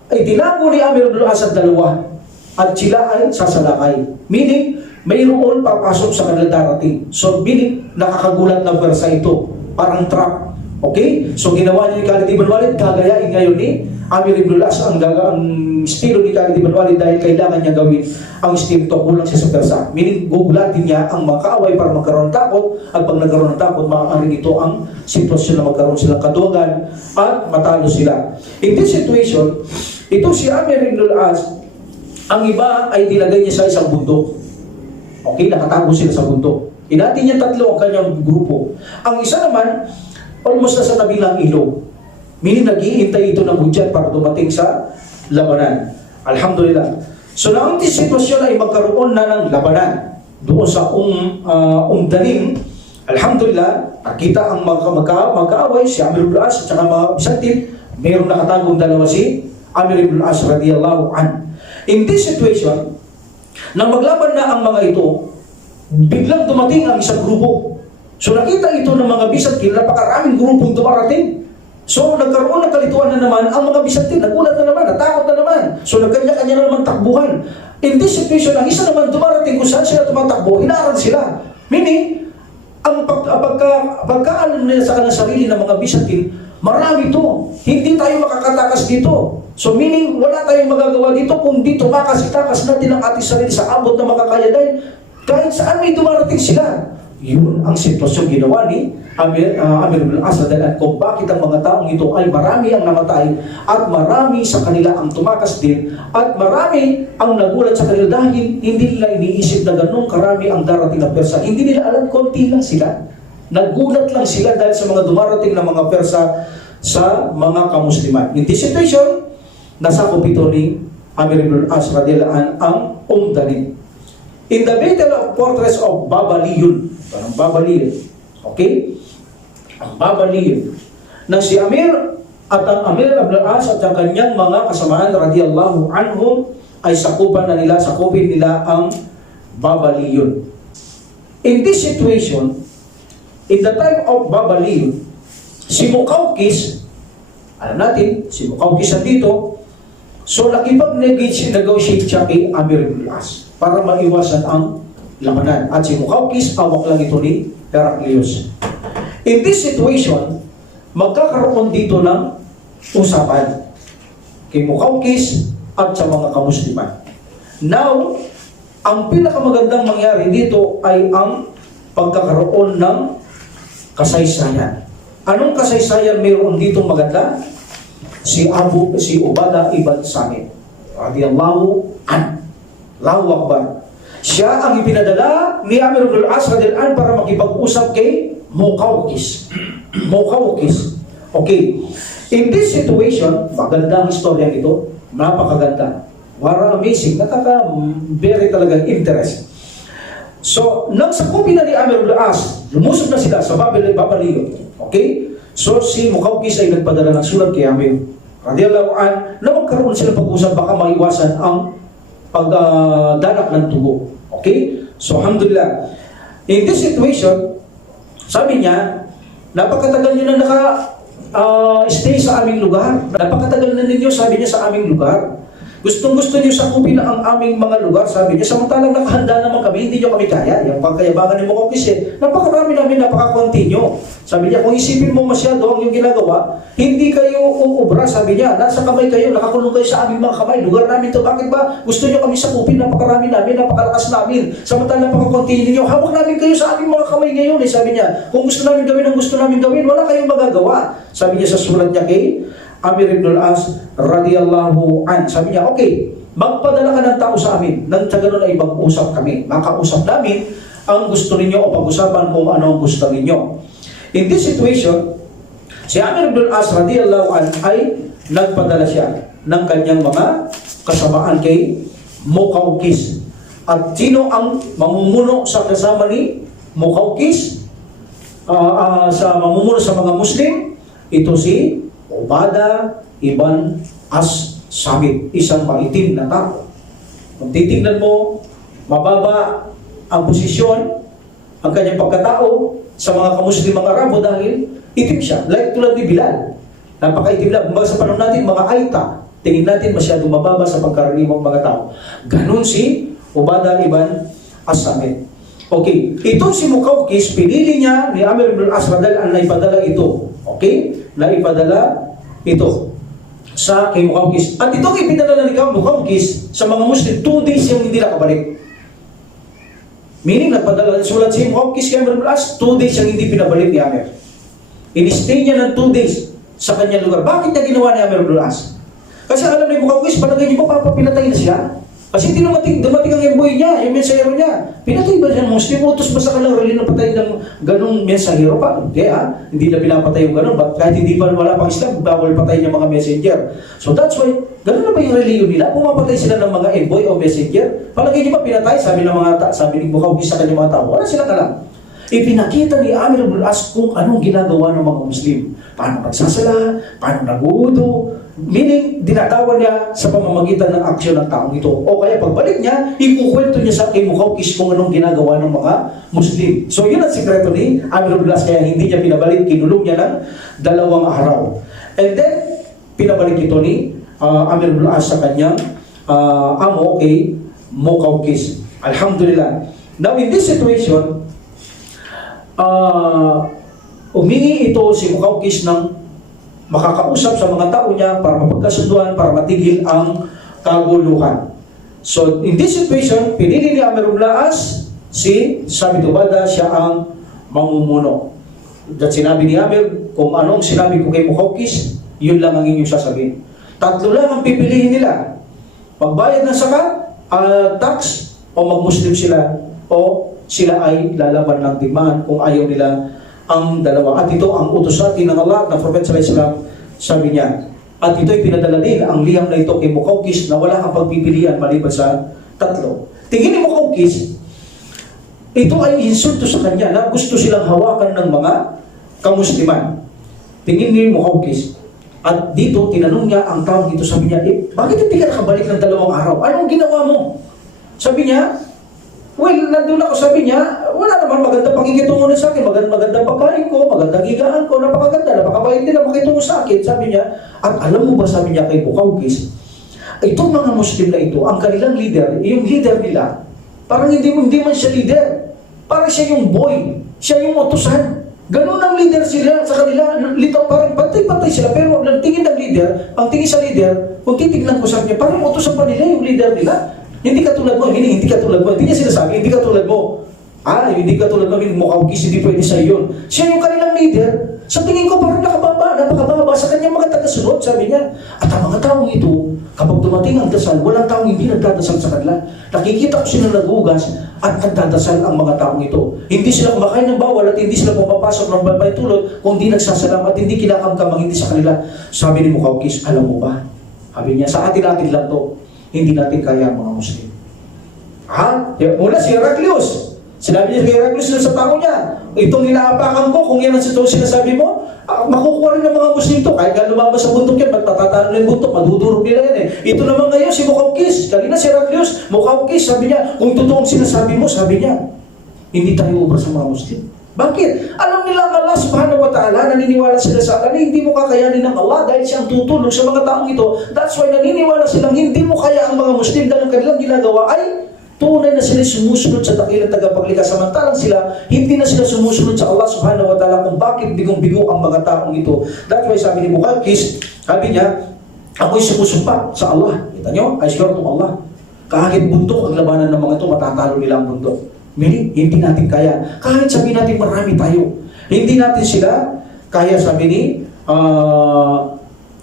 Ay tinago ni Amir ibn al-As ang dalawa at sila ay sasalakay. Meaning, mayroon papasok sa kanila darating. So, meaning, nakakagulat na versa ito. Parang trap. Okay? So, ginawa niya ni Khalid ibn Walid, gagayain ngayon ni Amir ibn al-As ang estilo ni Khalid ibn Walid dahil kailangan niya gawin ang estilo to, kulang siya sa persa. Meaning, gugulatin niya ang mga kaaway para magkaroon ng takot, at pag nagkaroon ng takot, maaaring ito ang sitwasyon na magkaroon silang kadugan at matalo sila. In this situation, ito si Amir ibn al-As, ang iba ay nilagay niya sa isang bundok. Okay, nakatago sila sa bundok. Inati niya 3 ang kanyang grupo. Ang isa naman, almost nasa tabi ng ilog. Meaning nag-iintay ito ng hudyat para dumating sa labanan. Alhamdulillah. So na ang sitwasyon ay magkaroon na ng labanan doon sa Danim. Alhamdulillah, nakita ang magkaaway, si Amir ibn al-As at saka mga Byzantine, mayroong nakatagong dalawa si Amir ibn al-As radiyallahu an. In this situation, nang maglaban na ang mga ito, biglang dumating ang isang grupo. So nakita ito ng mga Byzantine, napakaraming grupong dumarating. So nagkaroon ng kalituan na naman ang mga Byzantine, nagulat na naman, natakot na naman. So nagkanya-kanya na naman takbuhan. In this situation, ang isa naman dumarating kung saan sila tumatakbo, hinarang sila. Meaning, ang pagkaalam nila sa kanilang sarili ng mga Byzantine, marami ito. Hindi tayo makakatakas dito. So meaning, wala tayong magagawa dito kung dito itakas natin ang ating sarili sa abot na makakaya dahil kahit saan may dumarating sila. Yun ang sitwasyon ginawa ni Amir ibn al-As at kung bakit ang mga taong ito ay marami ang namatay at marami sa kanila ang tumakas din at marami ang nagulat sa kanila dahil hindi nila iniisip na ganun karami ang darating na Persa. Hindi nila alam, konti lang sila. Nagulat lang sila dahil sa mga dumarating na mga Persa sa mga kamusliman. In this situation, nasakop ito ni Amir ibn al-As radiyallahu an ang Danim. In the Battle of Fortress of Babaliyun, parang Babaliyun, okay? Ang Babaliyun, na si Amir at ang Amir ibn al-As at ang kanyang mga kasamaan radiyallahu anhum ay sakupin nila ang Babaliyun. In this situation, in the time of Babaliyun, si Muqawqis, alam natin, si Muqawqis nandito, so nakipag-negotiate siya kay Amir ibn al-As para maiwasan ang labanan. At si Muqawqis, awak lang ito ni Heraclius. In this situation, magkakaroon dito ng usapan kay Muqawqis at sa mga kamusliman. Now, ang pinakamagandang mangyari dito ay ang pagkakaroon ng kasaysayan. Anong kasaysayan mayroon dito maganda? Si Ubadah ibn Samit radiyallahu an. Allahu Akbar. Siya ang ipinadala ni Amir ibn al-As radiyallahu an para makipag-usap kay Muqawqis. Muqawqis. Okay. In this situation, magandang istorya ito. Napakaganda. Parang amazing. Very talagang interest. So, nang sakupin na ni Amir ibn al-As, lumusog na sila sa Babaliyun. Okay? So, si Muqawqis ay nagpadala ng sulat kay Amir radiyallahu an na magkaroon sila pag-usap baka maiwasan ang pagdanak ng tugo. Okay? So, alhamdulillah. In this situation, sabi niya, napakatagal niyo na naka-stay sa aming lugar. Napakatagal na ninyo, sabi niya, sa aming lugar. Gustong-gusto niyo sakupin ang aming mga lugar, sabi niya, samantalang nakahanda naman kami, hindi niyo kami kaya. Yung pagkayabangan ni Mukaukis napakarami namin, napaka-konti niyo. Sabi niya, kung isipin mo masyado ang yung ginagawa, hindi kayo uubra, sabi niya, nasa kamay kayo, nakakulong kayo sa aming mga kamay, lugar namin to, bakit ba gusto niyo kami sakupin, napakarami namin, napakalakas namin, samantalang napaka-konti niyo, hawak namin kayo sa aming mga kamay ngayon, sabi niya, kung gusto namin gawin ang gusto namin gawin, wala kayong magagawa. Sabi niya sa sulat niya kay Amir ibn al-As radiyallahu an. Sabi niya, okay, magpadala ka ng tao sa amin. Nang sa ganun ay mag-usap kami. Makausap namin ang gusto ninyo o pag-usapan kung ano ang gusto ninyo. In this situation, si Amir ibn al-As radiyallahu an ay nagpadala siya ng kanyang mga kasamaan kay Mukaukis. At sino ang mamumuno sa kasama ni Mukaukis? Sa mamumuno sa mga Muslim, ito si Ubadah ibn As-Samit, isang maitim na tao. Kung titignan mo, mababa ang posisyon, ang kanyang pagkatao sa mga kamuslimang Arabo dahil itim siya, like tulad ni Bilal. Napakaitim lang. Kumbaga sa panahon natin, mga Aita, tingin natin masyadong mababa sa pagkaraniwang mga tao. Ganun si Ubadah ibn As-Samit. Okay, itong si Mukaukis, pinili niya ni Amir ibn al-As na ipadala ito. Okay? Na ipadala ito sa kay Mukaukis. At itong ipinadala ni Mukaukis sa mga Muslim, 2 days yung hindi nakabalik. Meaning, nagpadala, sulat si Mukaukis kay Amir ibn al-As, 2 days yung hindi pinabalik ni Amir. In-stay niya ng 2 days sa kanyang lugar. Bakit niya ginawa ni Amir ibn al-As? Kasi alam ni Mukaukis, palagay niyo pa, papapinatay na siya. Kasi hindi dumating ang emboy niya, yung mensahero niya. Pinatay ba siya ng Muslim? Utos ba sa kanilang reliyon na patay ng ganong mensahero pa? Hindi hindi na pinapatay yung ganon. Kahit hindi pa wala pang Islam, bawal patay niya mga messenger. So that's why, ganon na ba yung reliyon nila? Pumapatay sila ng mga envoy o messenger? Palagay niyo ba pinatay? Sabi ni Mukaukis sa kanyang mga tao. Wala silang alam. Ipinakita ni Amir ibn al-As kung anong ginagawa ng mga Muslim. Paano nagsasala, paano nag-uudo. Meaning, dinatawan niya sa pamamagitan ng aksyon ng taong ito. O kaya pagbalik niya, ikukwento niya sa kay Mukaukis kung anong ginagawa ng mga Muslim. So yun ang sikreto ni Amir ibn al-As, kaya hindi niya pinabalik, kinulong niya ng 2 araw. And then, pinabalik ito ni Amir ibn al-As sa kanyang amo kay Mukaukis. Alhamdulillah. Now in this situation, umingi ito si Mukaukis ng makakausap sa mga tao niya para mapagkasunduan, para matigil ang kaguluhan. So, in this situation, pinili ni Amir ibn al-As si Samit Ubadah, siya ang mamumuno. At sinabi ni Amir, kung anong sinabi ko kay Mukaukis, yun lang ang inyong sasabihin. 3 lang ang pipiliin nila. Magbayad ng zakat, tax, o mag-Muslim sila, o sila ay lalaban ng digmaan kung ayaw nila ang dalawa. At ito ang utos sa atin ng Allah, ng Prophet sallallahu alaihi wasallam, sabi niya. At ito'y pinadala din ang liham na ito kay Mukaukis na wala kang pagpipilian maliban sa 3. Tingin ni Mukaukis, ito ay insulto sa kanya na gusto silang hawakan ng mga kamusliman. Tingin ni Mukaukis. At dito, tinanong niya ang taong dito, sabi niya, bakit hindi ka nakabalik ng 2 araw? Anong ginawa mo? Sabi niya, well, nandun ako, sabi niya, wala naman, maganda pakikitungo na sa akin, maganda pagkain ko, maganda higaan ko, napakaganda, napakabait nila pakitungo sa akin, sabi niya. At alam mo ba, sabi niya kay Mukaukis, itong mga Muslim na ito, ang kanilang leader, yung leader nila, parang hindi man siya leader, parang siya yung boy, siya yung utusan. Ganun ang leader sila sa kanila, parang pantay-pantay sila, pero ang tingin ng leader, ang tingin sa leader, kung titignan ko sa kanya, parang utusan pa nila yung leader nila. Hindi katulad mo, hindi katulad mo. Hindi niya sinasabi, hindi katulad mo. Hindi katulad mo, Mukaukis, hindi pwede sa iyon. Siya yung kanilang leader. Sa tingin ko, parang napakababa sa kanyang mga tagasunod, sabi niya. At ang mga taong ito, kapag dumating ang dasal, walang taong hindi nagdadasal sa kanila. Nakikita ko sila nagugas at nagdadasal ang mga taong ito. Hindi sila kumakain ng bawal at hindi sila pumapasok ng babay tulad kung hindi nagsasalam at hindi kinakamkamang hindi sa kanila. Sabi ni Mukaukis, alam mo ba? Sabi niya, sa atin-atin lang to. Hindi natin kaya ang mga Muslim. Una si Heraclius. Sinabi niya kay Heraclius sa tao niya, itong inaapakan ko, kung yan ang sinasabi mo, makukuha rin ng mga Muslim to. Kahit nga lumabas sa bundok yan, magtatatalo ng bundok, madudurog nila yan eh. Ito naman ngayon si Mukaukis. Kanina si Heraclius, Mukaukis, sabi niya, kung totoong sinasabi mo, sabi niya, hindi tayo ubra sa mga Muslim. Bakit? Alam nila ang Allah subhanahu wa ta'ala, naniniwala sila sa Allah na hindi mo kakayanin ng Allah dahil siyang tutulong sa mga taong ito. That's why naniniwala silang hindi mo kaya ang mga Muslim dahil ang kanilang ginagawa ay tunay na sila sumusunod sa dakilang tagapaglikha. Samantalang sila, hindi na sila sumusunod sa Allah subhanahu wa ta'ala kung bakit bigong-bigo ang mga taong ito. That's why sabi ni Muqawqis, sabi niya, ako'y sumusumpa sa Allah. Kita nyo? I swear to Allah. Kahit bundok ang labanan ng mga ito, matatalo nila ang bundok. Meaning, hindi natin kaya. Kahit sabihin natin marami tayo, hindi natin sila kaya, sabi ni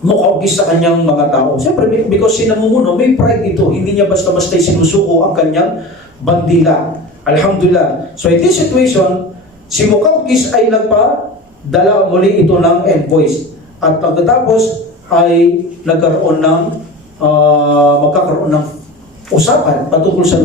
Muqawqis sa kanyang mga tao. Siyempre, because sinamumuno, may pride ito. Hindi niya basta-basta sinusuko ang kanyang bandila. Alhamdulillah. So in this situation, si Muqawqis ay nagpadala muli ito ng envoys. At pagkatapos ay nagkaroon ng magkakaroon ng usapan patungkol sa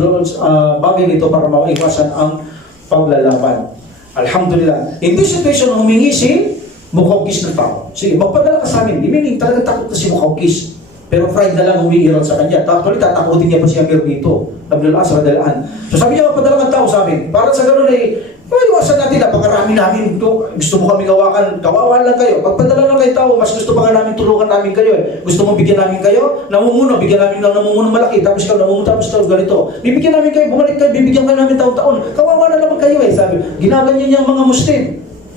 bagay nito para maiwasan ang paglalaban. Alhamdulillah. In this situation, humingi si Muqawqis ng tao. Sige, magpadala ka sa amin. Meaning, talagang takot na si Muqawqis. Pero pride na lang humiiral sa kanya. Actually, tatakutin niya pa siya Amir dito. Abdul Asra Dalaan. So sabi niya, magpadala kang tao sa amin. Para sa ganun ay, iwasan natin, napakarami namin ito. Gusto mo kami gawakan, kawawa lang kayo. Pagpadala lang kayo tao, mas gusto pa nga namin tulungan namin kayo. Gusto mo bigyan namin kayo, namumuno, bigyan namin ng namumuno malaki, tapos ikaw namumuno, tapos ito, ganito. Bibigyan namin kayo, bumalik kayo, bibigyan kayo namin taon-taon. Kawawa na naman kayo eh, sabi. Ginaganyan niya ang mga Muslim.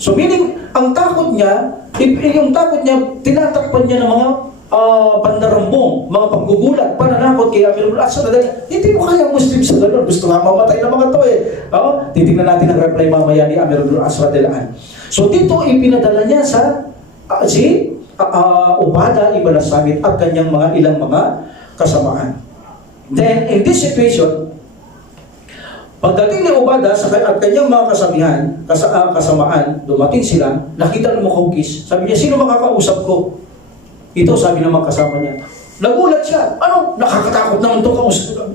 So meaning, ang takot niya, yung takot niya, tinatakpan niya ng mga pandarambong, mga paggugulat, pananakot kay Amirul Asra. Hindi mo kaya Muslim sa gano'n. Gusto nga mamatay na mga to eh. Titignan natin ang reply mamaya ni Amirul Asra Dalaan. So dito ipinadala niya sa si Ubadah ibn Samit at kanyang ilang mga kasamaan. Then in this situation, pagdating ni Ubadah at kanyang mga kasamaan, dumating sila, nakita ng Muqawqis. Sabi niya, sino makakausap ko? Ito, sabi ng mga kasama niya. Nagulat siya. Ano? Nakakatakot naman ito.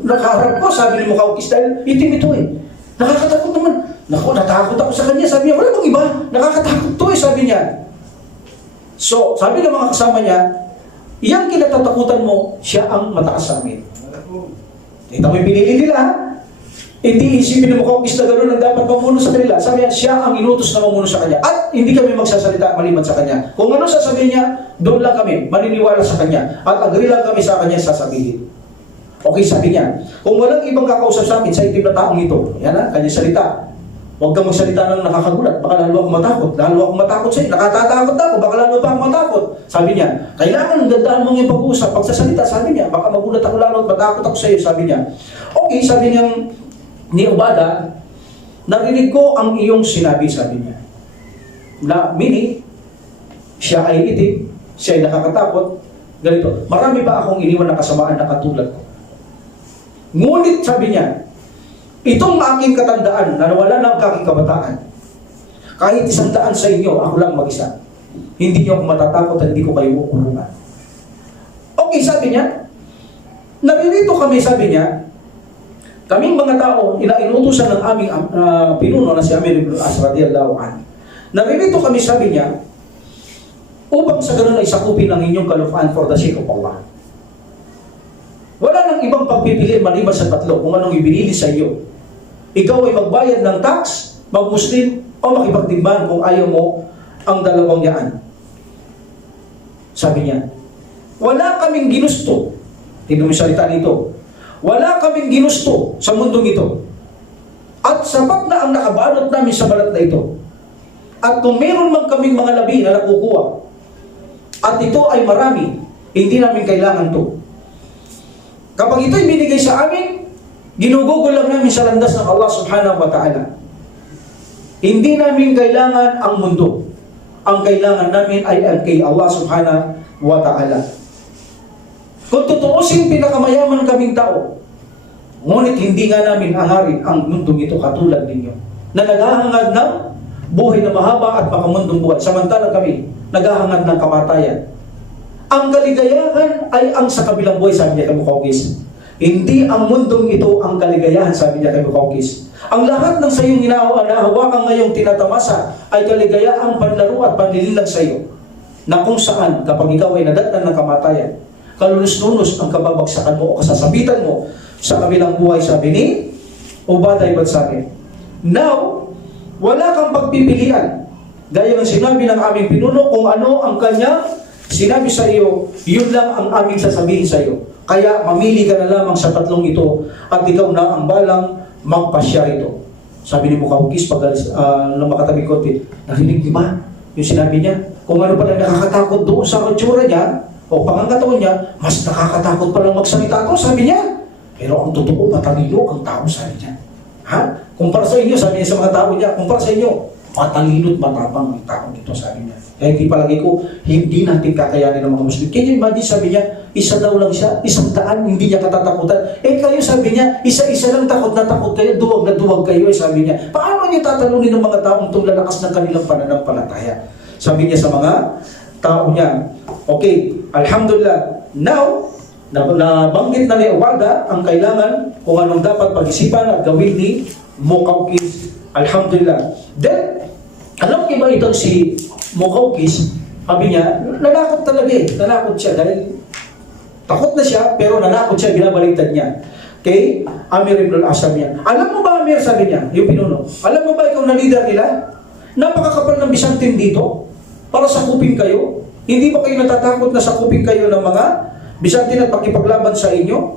Nakaharap ko, sabi ni Muqawqis, dahil itim ito eh. Nakakatakot naman. Naku, natakot ako sa kanya. Sabi niya, wala bang iba? Nakakatakot ito eh, sabi niya. So, sabi ng mga kasama niya, iyang kinatatakutan mo, siya ang mataas sa amin. Ito may pinili nila, ha? Hindi isipin ng Muqawqis na gano'n ang dapat mamuno sa kanila. Sabi niya, siya ang inutos na mamuno sa kanya. At hindi kami magsasalita maliban sa kanya. Kung ano sasabihin niya, doon lang kami, maniniwala sa kanya. At agree lang kami sa kanya sasabihin. Okay, sabi niya, kung walang ibang kakausap sa akin sa itim na taong ito, yan ha, kanya salita. Huwag kang magsalita ng nakakagulat, baka lalo akong matakot. Lalo akong matakot sa'yo, nakatatakot ako, baka lalo pa akong matakot. Sabi niya, kailangan gandaan mong yung pag-uusap. Pagsasalita, sabi niya, baka magulat ako lalo at matakot ako sa'yo, sabi niya. Okay, sabi niya, ni Ubadah, narinig ko ang iyong sinabi, sabi niya. Na, meaning, siya ay itim, siya ay nakakatakot, ganito. Marami pa akong iniwan na kasamaan na katulad ko. Ngunit, sabi niya, itong aking katandaan na nawala ng aking kabataan, kahit 100 sa inyo, ako lang mag-isa. Hindi niyo ako matatakot at hindi ko kayo ukulungan. Okay, sabi niya, naririto kami, sabi niya, kaming mga tao, inutusan ng aming pinuno na si Amir ibn Asra radiyallahu anhu. Naririto kami, sabi niya, upang sa ganun ay sakupin ang inyong kalufaan for the sake of Allah. Wala nang ibang pagpipili maliban sa tatlo kung anong ibinili sa iyo. Ikaw ay magbayad ng tax, mag-Muslim, o makipagtimban kung ayaw mo ang dalawang yaan. Sabi niya, wala kaming ginusto. Tingnan mo yung salita dito. Wala kaming ginusto sa mundong ito. At sapat na ang nakabalot namin sa balat na ito. At kung meron man kaming mga labi na nakukuha, at ito ay marami, hindi namin kailangan to. Kapag ito'y binigay sa amin, ginugugol lang namin sa landas ng Allah subhanahu wa ta'ala. Hindi namin kailangan ang mundo. Ang kailangan namin ay kay Allah subhanahu wa ta'ala. Kung tutuusin, pinakamayaman kaming tao. Ngunit hindi nga namin hangarin ang mundong ito katulad ninyo, na naghahangad ng buhay na mahaba at makamundong buhay. Samantalang kami, naghahangad ng kamatayan. Ang kaligayahan ay ang sa kabilang buhay, sabi niya kay Muqawqis. Hindi ang mundong ito ang kaligayahan, sabi niya kay Muqawqis. Ang lahat ng sa iyong inahawakan ngayong tinatamasa ay kaligayahang panlaro at panlililang sa iyo, na kung saan kapag ikaw ay nadatnan ng kamatayan, kalulus-lunos ang kababagsakan mo o kasasabitan mo sa kabilang buhay, sabi ni Ubadah ibn Samit. Now, Wala kang pagpipilian. Gaya ng sinabi ng aming pinuno, kung ano ang kanya sinabi sa iyo, yun lang ang aming sasabihin sa iyo. Kaya mamili ka na lamang sa tatlong ito at ikaw na ang balang magpasya rito. Sabi ni Mukaukis pag nang makatabi konti, narinig di ba yung sinabi niya? Kung ano pala nakakatakot doon sa katsura niya o pangangatawan niya, mas nakakatakot palang magsalita ko, sabi niya. Pero ang totoo, matalino ang tao, sabi niya. Ha? Kumpara sa inyo, sabi niya sa mga tao niya, kumpara sa inyo, matalino at matapang ang tao nito, sabi niya. Kaya hindi palagi ko, hindi natin kakayanin ng mga Muslim. Kaya imagine, sabi niya, isa daw lang siya, 100, hindi niya katatakutan. Kayo, sabi niya, isa-isa lang takot na takot kayo, duwag na duwag kayo, sabi niya. Paano niyo tatalunin ng mga taong itong lalakas ng kanilang pananampalataya? Sabi niya sa mga tao niya, okay, alhamdulillah, now, nabanggit na ni Ubadah ang kailangan kung anong dapat pag-isipan at gawin ni Mukaukis. Alhamdulillah. Then, alam niyo ba itong si Mukaukis, sabi niya, nanakot talaga nanakot siya dahil takot na siya, pero nanakot siya, binabaliktad niya. Kay Amir ibn al-Asam niya. Alam mo ba, Amir, sabi niya, yung pinuno, alam mo ba ikaw na leader nila? Napakakapal ng Byzantine dito para sakupin kayo. Hindi ba kayo natatakot na sakupin kayo ng mga Byzantine at pakipaglaban sa inyo?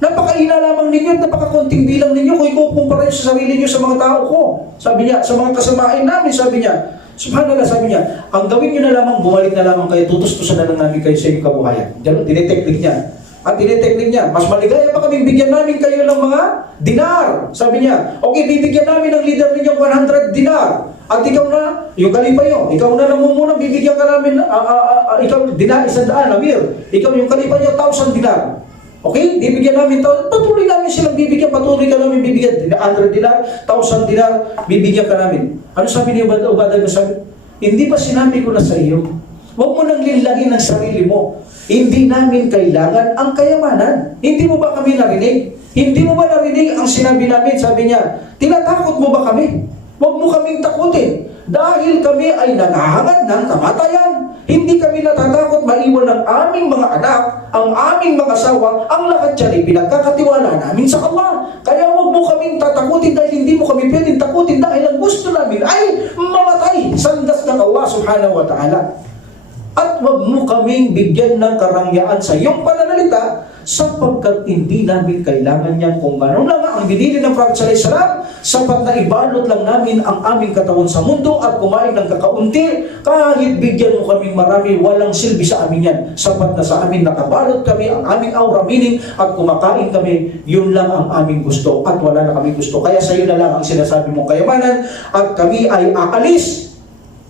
Napakaina lamang ninyo at napakakunting bilang ninyo kung ikukumpara nyo sa sarili nyo sa mga tao ko. Sabi niya, sa mga kasamain namin, sabi niya, subhanallah, sabi niya, ang gawin nyo na lamang, bumalik na lamang kayo, tutustusan na lang namin kayo sa inyong kabuhayan. Diyan, tineteknik niya. At tineteknik niya, mas maligaya pa kami, bigyan namin kayo ng mga dinar. Sabi niya, okay, bibigyan namin ng leader ninyong 100 dinar. At ikaw na, yung kalipa nyo, ikaw na namumuna, bibigyan ka namin, ikaw, dinar, 100, Amir. Ikaw yung kalipa nyo, 1,000 dinar. Okay, bibigyan namin, patuloy namin silang bibigyan, patuloy ka namin bibigyan, 100 dinar, 1,000 dinar, bibigyan ka namin. Ano sabi ni Ubadah? Sabi, hindi ba sinabi ko na sa iyo? Huwag mo nang lilangin ang sarili mo. Hindi namin kailangan ang kayamanan. Hindi mo ba kami narinig? Hindi mo ba narinig ang sinabi namin? Sabi niya, tinatakot mo ba kami? Huwag mo kaming takutin. Dahil kami ay nangahangad ng kamatayan. Hindi kami natatakot maiwan ng aming mga anak, ang aming mga asawa, ang lahat dyan ay pinagkakatiwala namin sa Allah. Kaya huwag mo kaming tatakutin dahil hindi mo kami pwedeng takutin dahil ang gusto namin ay mamatay. Sandas ng Allah subhanahu wa ta'ala. At huwag mo kaming bigyan ng karangyaan sa iyong pananalita sapagkat hindi namin kailangan niyan kung gano'n lang ang binili ng Prophet sallallahu alaihi wasallam, sapat na ibalot lang namin ang aming katawan sa mundo at kumain ng kakaunti, kahit bigyan mo kaming marami, walang silbi sa amin yan. Sapat na sa amin nakabalot kami ang aming aura, meaning at kumakain kami, yun lang ang aming gusto at wala na kami gusto. Kaya sa iyo na lang ang sinasabi mong kayamanan at kami ay aalis.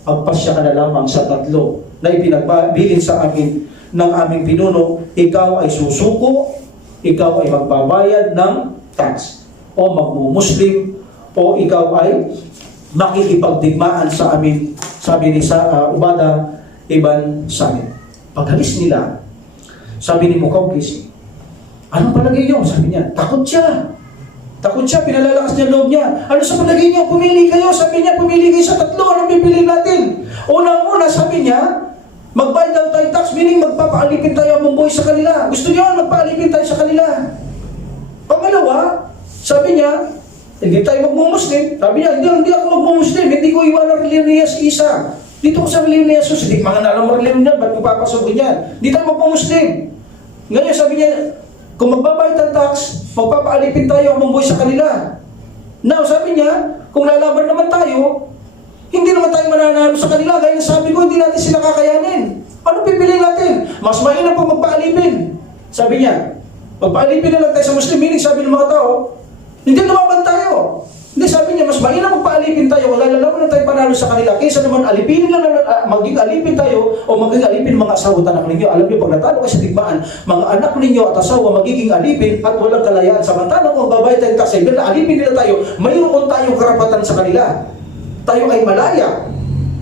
Pagpasya ka na lamang sa tatlo na ipinagbilin sa amin ng aming pinuno, ikaw ay susuko, ikaw ay magbabayad ng tax, o magmumuslim, o ikaw ay makikipagdigmaan sa amin, sabi ni Ubadah ibn Samit. Paghalis nila, sabi ni Mukaukis, anong palagay niyo? Sabi niya, takot siya. Takot siya, pinalalakas niya loob niya. Ano sa palagay niyo? Pumili kayo. Sabi niya, pumili kayo sa tatlo. Anong pipiliin natin? Unang-una, sabi niya, magbayad daw tayo tax, meaning magpapaalipin tayo ang buhay sa kanila. Gusto niyo, magpaalipin tayo sa kanila. Pangalawa, sabi niya, hindi tayo magmumuslim. Sabi niya, hindi ako magmumuslim. Hindi ko iwan ang reliyon sa isa. Dito ko sa reliyon ni Jesus. Hindi mga nalang reliyon niya. Ba't ko papasok niya? Hindi tayo magmumuslim. Ngayon, sabi niya, kung magbabayad ng tax, magpapaalipin tayo ang buhay sa kanila. Now, sabi niya, kung lalaban naman tayo, hindi naman tayo mananalo sa kanila. Gaya sabi ko, hindi natin sila kakayanin. Ano pipiliin natin? Mas mainam pa magpaalipin. Sabi niya, magpaalipin na lang tayo sa Muslim. Meaning, sabi ng mga tao, hindi lumaban tayo. Hindi, sabi niya, mas mainam magpaalipin tayo. Wala lalaban na tayo panalo sa kanila. Kaysa naman alipin lang, maging alipin tayo o maging alipin mga asawa at anak ninyo. Alam niyo, pag natalo kayo sa digmaan, mga anak ninyo at asawa magiging alipin at walang kalayaan. Samantala kung babayad tayo tax, na alipin nila tayo, mayroon tayong karapatan sa kanila. Tayo ay malaya.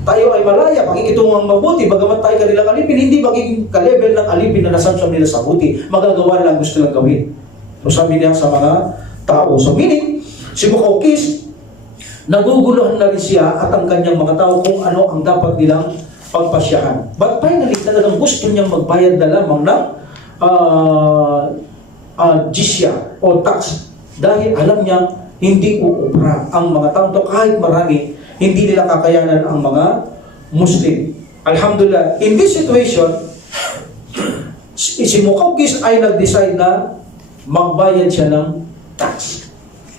Tayo ay malaya. Pakikitungang mabuti. Bagamat tayo kanilang alipin, hindi magiging ka-level ng alipin na nasamsam nila sa buti. Magagawa lang gusto lang gawin. So sabi niya sa mga tao. So meaning, si Mukaukis, naguguluhan na rin siya at ang kanyang mga tao kung ano ang dapat nilang pagpasyahan. But finally, talagang gusto niyang magbayad na lamang ng jizya o tax dahil alam niyang hindi uubra ang mga tao to kahit marami hindi nila kakayanan ang mga Muslim. Alhamdulillah, in this situation, si Muqawqis ay nag-decide na magbayad siya ng tax.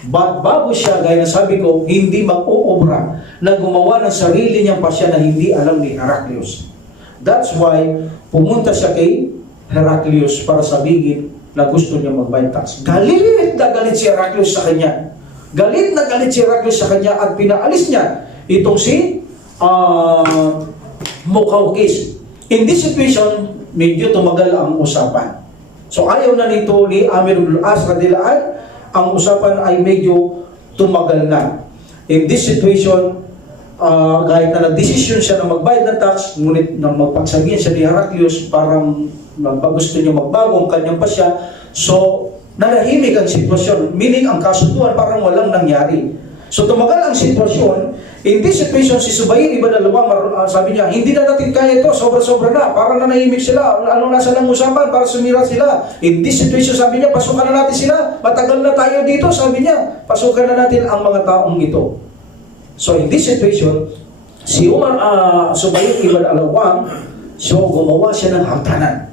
But bago siya, gaya na sabi ko, hindi mag-uobra na gumawa ng sarili niyang pasya na hindi alam ni Heraclius. That's why pumunta siya kay Heraclius para sabihin na gusto niya magbayad tax. Galit na galit si Heraclius sa kanya. Galit na galit si Heraclius sa kanya at pinaalis niya itong si Muqawqis. In this situation, medyo tumagal ang usapan. So ayaw na nito ni Amir ibn al-As radhiyallahu anhu, ang usapan ay medyo tumagal na. In this situation, kahit na nag-desisyon siya na magbayad ng tax, ngunit nang magpagsabihan siya ni Heraclius, parang gusto niya magbago ang kanyang pasya, so nanahimik ang sitwasyon, meaning ang kasunduan parang walang nangyari. So tumagal ang sitwasyon. In this situation, si Subayr ibn al-Awwam, sabi niya, hindi na natin kaya ito, sobra-sobra na, parang nanahimik sila, ano nasa lang usapan para sumira sila. In this situation, sabi niya, pasukan na natin sila, matagal na tayo dito, sabi niya, pasukan na natin ang mga taong ito. So in this situation, si Subayr ibn al-Awwam, so gumawa siya ng hagdanan.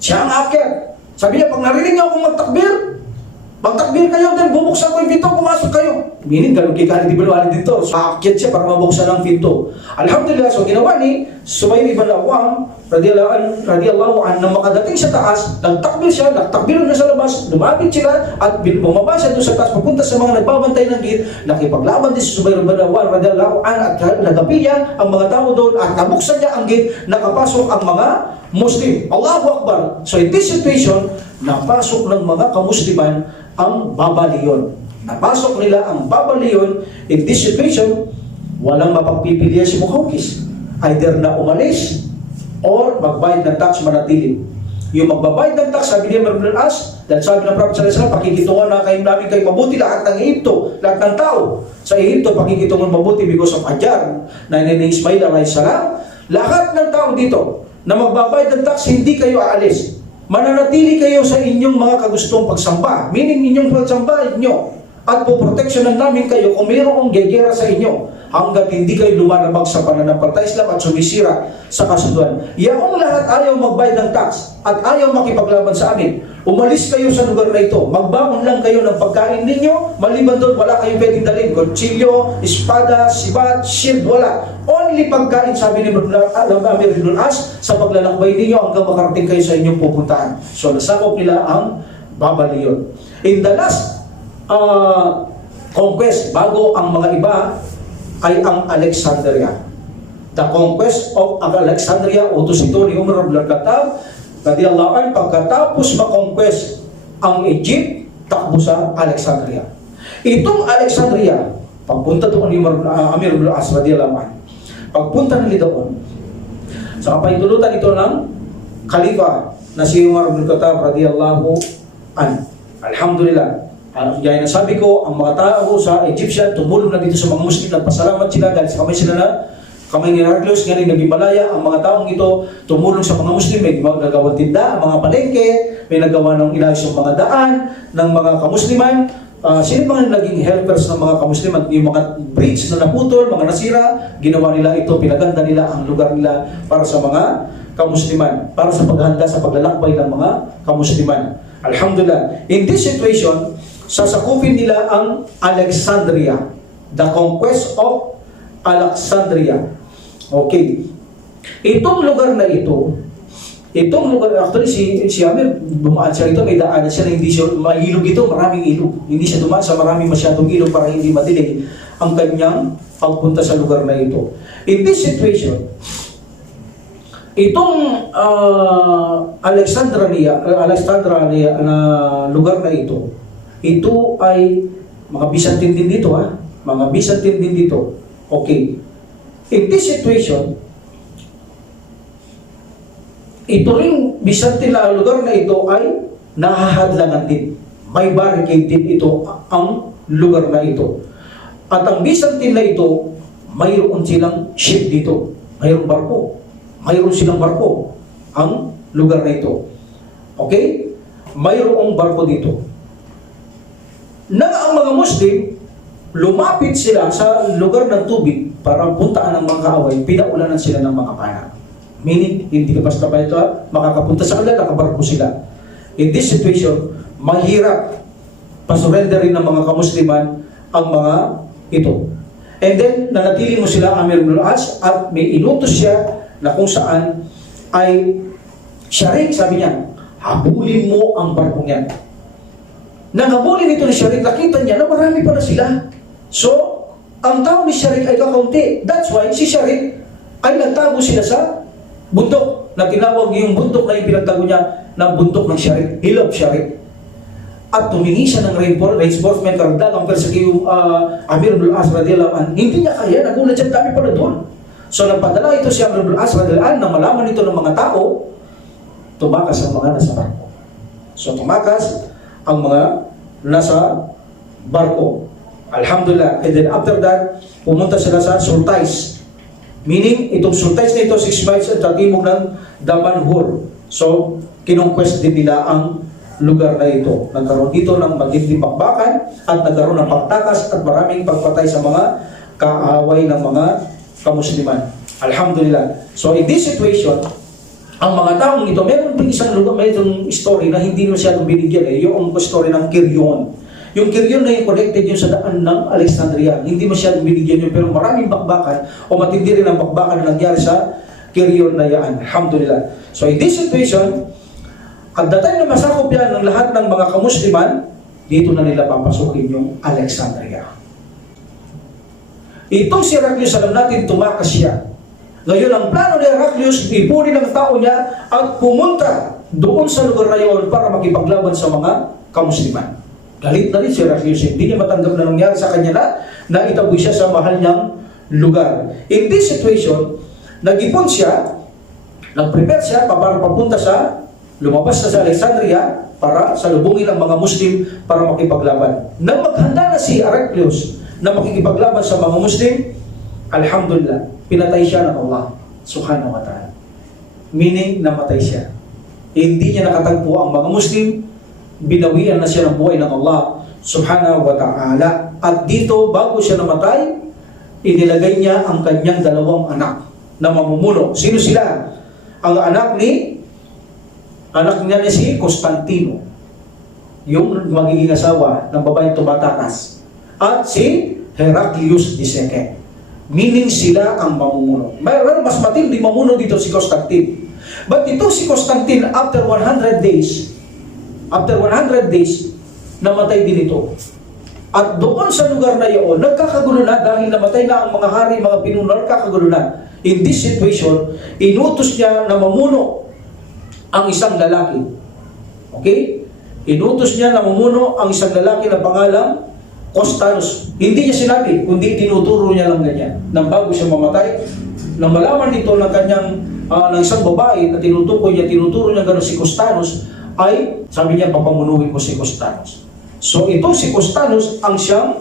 Siya ang akyat. Sabi niya, pag narinig niyo akong magtakbir kayo, then bubuksan ko yung pinto, pumasok kayo. Meaning, ganun kay Khalid ibn Walid dito. So, aakyat siya para mabuksan ang pinto. Alhamdulillah, so ginawa ni Subayr ibn al-Awwam, radiyallahu anhu, na makadating sa taas, nagtakbir na sa labas, lumapit sila, at bumaba siya doon sa taas, papunta sa mga nagbabantay ng gate, nakipaglaban din si Subayr ibn al-Awwam, radiyallahu anhu, at nagapi niya ang mga tao doon, at nabuksan niya ang gate, nakapasok ang mga Muslim. Allahu Akbar. So in this situation, napasok ng mga kamusliman ang Babaliyon. Napasok nila ang Babaliyon. In this situation, walang mapagpipilian si Muqawqis. Either na umalis or magbayad ng tax manatili. Yung magbabayad ng tax, sabi niya Amir ibn al-As, dahil sabi ng Prophet sallallahu alaihi wasallam, pakikitungan na kayo namin kayo mabuti, lahat ng Ehipto, lahat ng tao sa Ehipto, pakikitungan mabuti because of Hajar, na ni Ismail alayhi salam. Lahat ng tao dito na magbabayad ng tax, hindi kayo aalis. Mananatili kayo sa inyong mga kagustong pagsamba, meaning inyong pagsamba inyo, at poproteksyonan namin kayo kung mayroong gegera sa inyo hanggat hindi kayo lumalabag sa pananampalataya Islam at sumisira sa kasunduan. Yaong lahat ayaw magbayad ng tax at ayaw makipaglaban sa amin. Umalis kayo sa lugar na ito. Magbangon lang kayo ng pagkain ninyo. Maliban doon, wala kayong pwedeng dalhin. Kutsilyo, espada, sibat, shield, wala. Only pagkain, sabi ni Amir ibn al-As, sa paglalakbay ninyo hanggang makarating kayo sa inyong pupuntahan. So, nasakop nila ang Babaliyon. In the last conquest, bago ang mga iba, ay ang Alexandria. The conquest of Alexandria, utos ito ni Umar ibn al-Khattab, radiyallahu anhu, pagkatapos makonquest ang Egypt, takbo sa Alexandria. Itong Alexandria, pagpunta doon ni Amir ibn al-As, radiyallahu anhu, pagpunta nila doon, sa kapahintulutan ito ng Khalifa na si Umar ibn al-Khattab, radiyallahu anhu. Alhamdulillah. Gaya na sabi ko, ang mga tao sa Egyptian tumulong na dito sa mga Muslim, nagpasalamat sila dahil sa kamay ni Heraclius, ngayon naging malaya. Ang mga taong ito tumulong sa mga Muslim, may nagawang tinda, ang mga palengke, may nagawa ng inayos ng mga daan ng mga kamusliman. Sino mga naging helpers ng mga kamusliman? Yung mga bridge na naputol, mga nasira, ginawa nila ito, pinaganda nila ang lugar nila para sa mga kamusliman, para sa paghanda sa paglalakbay ng mga kamusliman. Alhamdulillah. In this situation, sasakupin nila ang Alexandria, the conquest of Alexandria. Okay. Itong lugar na ito, actually si Amir, dumaan siya ito, may daanan siya na hindi siya, may ilog ito, maraming ilog. Hindi siya dumaan sa maraming masyadong ilog para hindi madilim ang kanyang pagpunta sa lugar na ito. In this situation, itong Alexandria na lugar na ito ay mga Byzantine din dito, mga Byzantine din dito. Okay. In this situation, ito ring Byzantine na lugar na ito ay nahahadlangan din. May barricade din ito ang lugar na ito. At ang Byzantine na ito, mayroon silang ship dito. Mayroong barko. Mayroon silang barko ang lugar na ito. Okay? Mayroong barko dito. Na ang mga Muslim, lumapit sila sa lugar ng tubig para puntaan ng mga kaaway, pinaulanan sila ng mga pana. Meaning, hindi ka basta ba ito makakapunta sa kanila, nakabarko sila. In this situation, mahirap pasurrenderin ng mga kamusliman ang mga ito. And then, nanatili mo sila Amir ibn al-As at may inutos siya na kung saan ay Sharik, sabi niya, habulin mo ang barkong yan. Nang habulin ito ni Sharik, nakita niya na marami pala sila. So, ang tao ni Sharik ay kakaunti. That's why si Sharik ay nagtago sila sa bundok na tinawag yung bundok na yung pinagtago niya ng bundok ng Sharik, Hill of Sharik. At tumingi siya ng reinforcement karagdagang pero sa yung Amir ibn al-As radiyallahu anhu, hindi niya kaya, nagulat siya, dami pala doon. So nagpadala ito si Amir ibn al-As radiyallahu anhu na malaman ito ng mga tao, tumakas ang mga nasa barko. So tumakas ang mga nasa barko. Alhamdulillah. And then after that, pumunta sila sa Sultais. Meaning, itong Sultais na ito, 6 miles at tatimog ng Damanhur. So, kinonquest din nila ang lugar na ito. Nagkaroon dito ng magiging bakbakan at nagkaroon ng pagtakas at maraming pagpatay sa mga kaaway ng mga kamusliman. Alhamdulillah. So in this situation, ang mga taong ito, meron din isang lugar, mayroong story na hindi masyadong binigyan yung story ng Kiryon. Yung Kiryon na yung connected yun sa daan ng Alexandria. Hindi masyadong binigyan yun, pero maraming bakbakan o matindi rin ang bakbakan na nangyari sa Kiryon na yan. Alhamdulillah. So in this situation, at the time na masakop yan ng lahat ng mga kamusliman, dito na nila papasukin yung Alexandria. Itong si Heraclius, alam natin, tumakas siya. Ngayon, ang plano ni Heraclius, ipunin ng tao niya at pumunta doon sa lugar na yun para makipaglaban sa mga kamusliman. Galit na rin si Heraclius. Hindi niya matanggap na nangyari sa kanya na itaboy siya sa mahal niyang lugar. In this situation, nag-ipon siya, nag-prepare siya para papunta sa lumabas na sa Alexandria para salubungin ang mga Muslim para makipaglaban. Nang maghanda na si Heraclius na makikipaglaban sa mga Muslim, alhamdulillah, pinatay siya ng Allah subhanahu wa ta'ala. Meaning, namatay siya. Hindi niya nakatagpo ang mga Muslim, binawian na siya ng buhay ng Allah subhanahu wa ta'ala. At dito, bago siya namatay, inilagay niya ang kanyang 2 anak na mamumuno. Sino sila? Ang anak niya ni si Constantino, yung magiging asawa ng babaeng tumatakas, at si Heraclius II. Meaning sila ang mamumuno. Mayroon mas matindi mamuno dito si Constantine. But ito si Constantine, after 100 days, namatay din ito. At doon sa lugar na iyon, nagkakagulo na dahil namatay na ang mga hari, mga pinuno, nagkakagulo na. In this situation, inutos niya na mamuno ang isang lalaki. Okay? Inutos niya na mamuno ang isang lalaki na pangalang Costanus. Hindi niya sinabi, kundi tinuturo niya lang ganyan. Nang bago siya mamatay, nang malaman dito ng kanyang ng isang babae na tinuturo niya gano'n si Costanus, ay sabi niya, papamunuhin ko si Costanus. So ito si Costanus ang siyang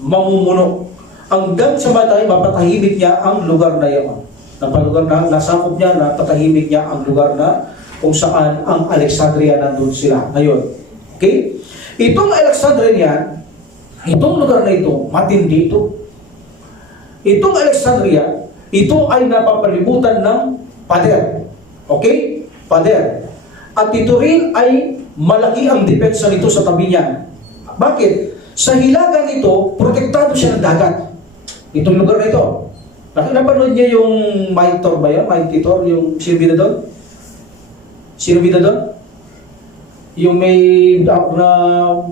mamumuno. Hanggang sa matay, mapatahimik niya ang lugar na iyon. Napalugar na, nasakop niya, napatahimik niya ang lugar na kung saan ang Alexandria nandun sila ngayon. Okay? Itong Alexandria, itong lugar na ito, matindi ito. Itong Alexandria, ito ay napapalibutan ng pader. Okay? Pader. At ito rin ay malaki ang depensa nito sa tabi niya. Bakit? Sa hilagang ito, protektado siya ng dagat. Itong lugar na ito. Napanood niya yung Mike Tor ba yun? Mike Titor, yung sino bida doon? Sino bida doon? Yung may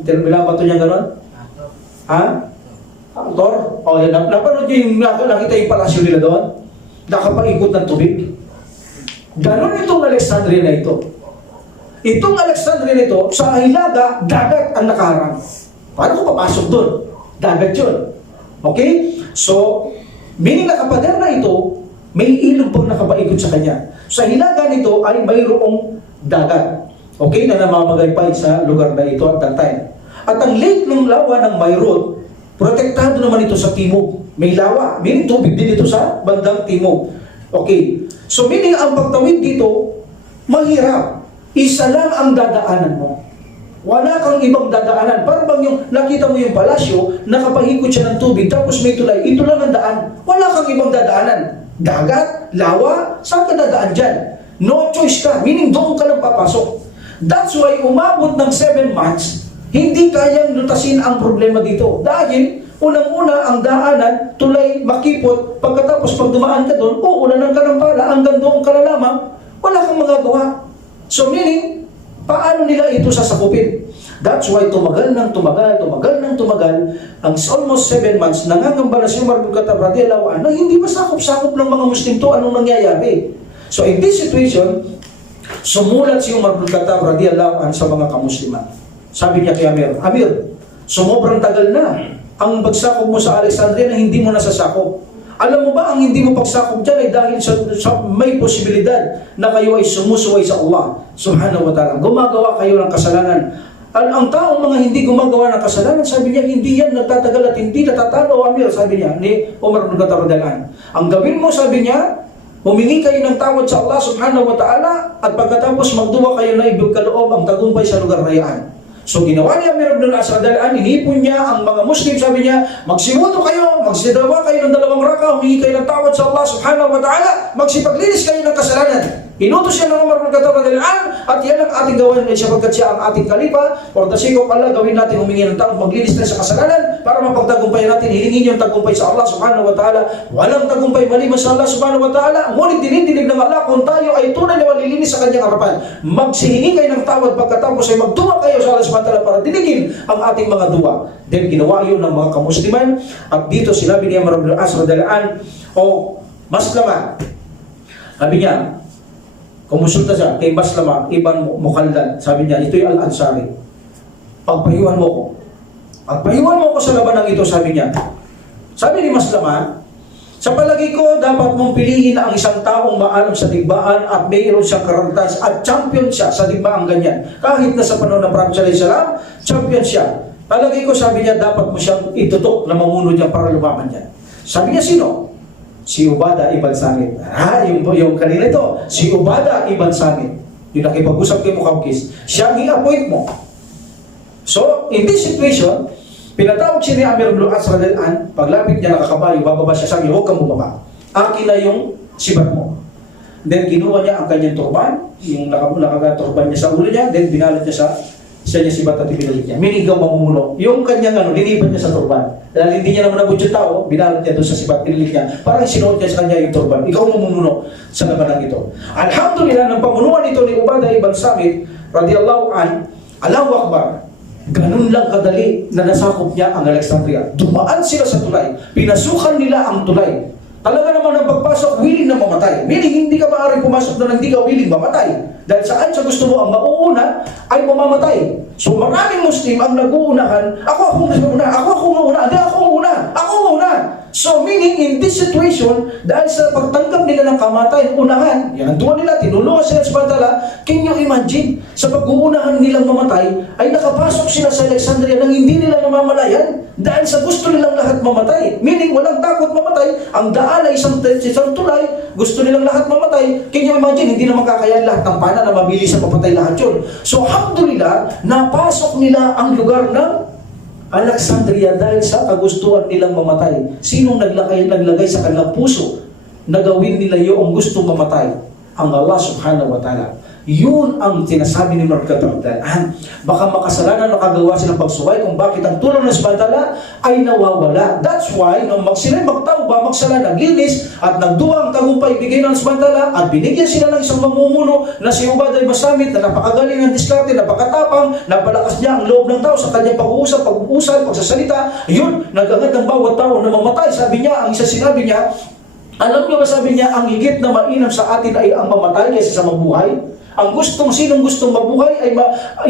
binabato niya gano'n? Ha? Tor? O yan, napanood niyo yung nakita yung palasyo nila doon? Nakapaikot ng tubig. Ganon itong Alexandria na ito. Itong Alexandria na ito, sa hilaga, dagat ang nakaharang. Paano ko papasok doon? Dagat yun. Okay? So, meaning nakapader na ito, may ilog pang nakapaikot sa kanya. Sa hilaga nito ay mayroong dagat. Okay? Na namamagaypay sa lugar na ito at that time. At ang lake ng lawa ng Mayroon, protektado naman ito sa timog. May lawa. Meaning tubig din ito sa bandang timog. Okay. So meaning ang pagtawid dito, mahirap. Isa lang ang dadaanan mo. Wala kang ibang dadaanan. Parang bang yung nakita mo yung palasyo, nakapahikot siya ng tubig, tapos may tulay, ito lang ang daan. Wala kang ibang dadaanan. Dagat, lawa, saan ka dadaan dyan? No choice ka, meaning doon ka lang papasok. That's why umabot ng 7 months, hindi kayang lutasin ang problema dito. Dahil, unang-una, ang daanan, tulay, makipot, pagkatapos pag dumaan ka doon, uulan ka ng pala, hanggang doon ka na lamang, wala kang magagawa. So meaning, paano nila ito sasakupin? That's why tumagal ng tumagal, ang almost 7 months, nangangamba na si Umar bin Khattab radhiyallahu anhu na hindi ba sakop-sakop ng mga Muslim to, anong nangyayari? So in this situation, sumulat si Umar bin Khattab radhiyallahu anhu sa mga kamusliman. Sabi niya kay Amir, Amir, sumobrang tagal na ang pagsakop mo sa Alexandria na hindi mo nasasakop. Alam mo ba, ang hindi mo pagsakop dyan ay dahil sa may posibilidad na kayo ay sumusuway sa Allah subhanahu wa ta'ala. Gumagawa kayo ng kasalanan. Ang taong mga hindi gumagawa ng kasalanan, sabi niya, hindi yan nagtatagal at hindi natatalo, Amir, sabi niya, ni Umar bin Khattab radhiyallahu anhu. Ang gawin mo, sabi niya, humingi kayo ng tawad sa Allah subhanahu wa ta'ala at pagkatapos magduwa kayo na ibig kaloob ang tagumpay sa lugar na yan. So ginawa ni Amir ibn al-As radhiyallahu anhu, inipon niya ang mga Muslim, sabi niya, magsimuto kayo, magsidawa kayo ng 2 raka, humingi kayo ng tawad sa Allah subhanahu wa ta'ala, magsipaglinis kayo ng kasalanan. Inutos siya ng Umar bin Khattab radhiyallahu anhu, at yan ang ating gawin sapagkat siya ang ating kalipa. For the sake of Allah, gawin natin humingi ng tawad, maglinis tayo sa kasalanan para mapagtagumpay natin, hilingin yung tagumpay sa Allah subhanahu wa ta'ala. Walang tagumpay maliban sa Allah subhanahu wa ta'ala, ngunit dinidinig ng Allah kung tayo ay tunay na malilinis sa kanyang harapan. Magsihingi kayo ng tawad, pagkatapos ay magduwa kayo sa Allah subhanahu wa ta'ala para dinigin ang ating mga duwa. Then ginawa yun ng mga kamusliman, at dito sinabi ni Amr ibn al-As radhiyallahu anhu, Maslama, sabi niya, kumusulta siya kay Maslama ibn Mukhallad, sabi niya, ito'y Al-Ansari, pagpayuhan mo ko. Pagpayuhan mo ko sa labanang ito, sabi niya. Sabi ni Maslama, sa palagi ko, dapat mong piliin ang isang taong maalam sa digmaan at mayroon siyang karantas at champion siya sa digmaan ganyan. Kahit na sa panahon ng Prophet sallallahu alaihi wasallam, champion siya. Palagi ko, sabi niya, dapat mo siyang itutok na mamunod niya para lumaban niya. Sabi niya, sino? Si Ubadah ibn Samit. Yung kanina ito, si Ubadah ibn Samit. Yung nakipag-usap kay Muqawqis. Siya ang i-appoint mo. So, in this situation, pinatawag siya ni Amir ibn al-As radhiyallahu anhu, paglapit niya nakakabayo, bababa siya, sabi, huwag kang bumaba. Akin na yung sibat mo. Then, kinuha niya ang kanyang turban, yung nakaturban niya sa ulo niya, then binalot niya sa niya sibat at ibinalik niya. Minigaw mamumuno. Yung kanyang liniban niya sa turban. Dahil hindi niya naman nabot yung tao, binalot niya doon sa sibat, pinilik niya. Parang sinuot niya sa kanya yung turban. Ikaw mamumuno sa labanang ito. Alhamdulillah, ng pamunuan ito ni Ubadah ibn Samit, radhiyallahu anhu, Allahu Akbar. Ganun lang kadali na nasakop niya ang Alexandria. Dumaan sila sa tulay. Pinasukan nila ang tulay. Talaga naman ang pagpasok, willing na mamatay. Meaning, hindi ka maaaring pumasok na hindi ka willing mamatay. Dahil saan sa gusto mo ang mauuna ay mamamatay. So maraming Muslim ang nag-uunahan, ako muna. So meaning, in this situation, dahil sa pagtanggap nila ng kamatayan, unahan, yan ang tuwa nila, tinulungan sila sa Bantala. Can you imagine, sa pag-uunahan nilang mamatay, ay nakapasok sila sa Alexandria nang hindi nila namamalayan dahil sa gusto nilang lahat mamatay. Meaning, walang takot mamatay, ang daan ay isang tulay, gusto nilang lahat mamatay. Can you imagine, hindi na makakayan lahat ng pana na mabilis sa papatay lahat yun. So, alhamdulillah, napasok nila ang lugar ng Alexandria dahil sa kagustuhan nilang mamatay. Sinong naglagay sa kanilang puso na gawin nila yung gustong mamatay? Ang Allah subhanahu wa ta'ala. Yun ang sinasabi ni Umar bin Khattab. Baka makasalanan na kagawa silang pagsuway kung bakit ang tulong ng Subhanahu ay nawawala. That's why, nung sila'y magtawba, magsala, naglinis, at nagduwa ang tagumpay bigay ng Subhanahu at binigyan sila ng isang mamumuno na si Ubadah ibn Samit na napakagaling ng diskarte, napakatapang, napalakas niya ang loob ng tao sa kanyang pag-uusap, pagsasalita. Yun, nag-angat ng bawat tao na mamatay. Sabi niya, ang isa sinabi niya, alam niyo ba, sabi niya, ang higit na mainam sa atin ay ang mamatay kaysa sa mabuhay? Sinong gustong mabuhay ay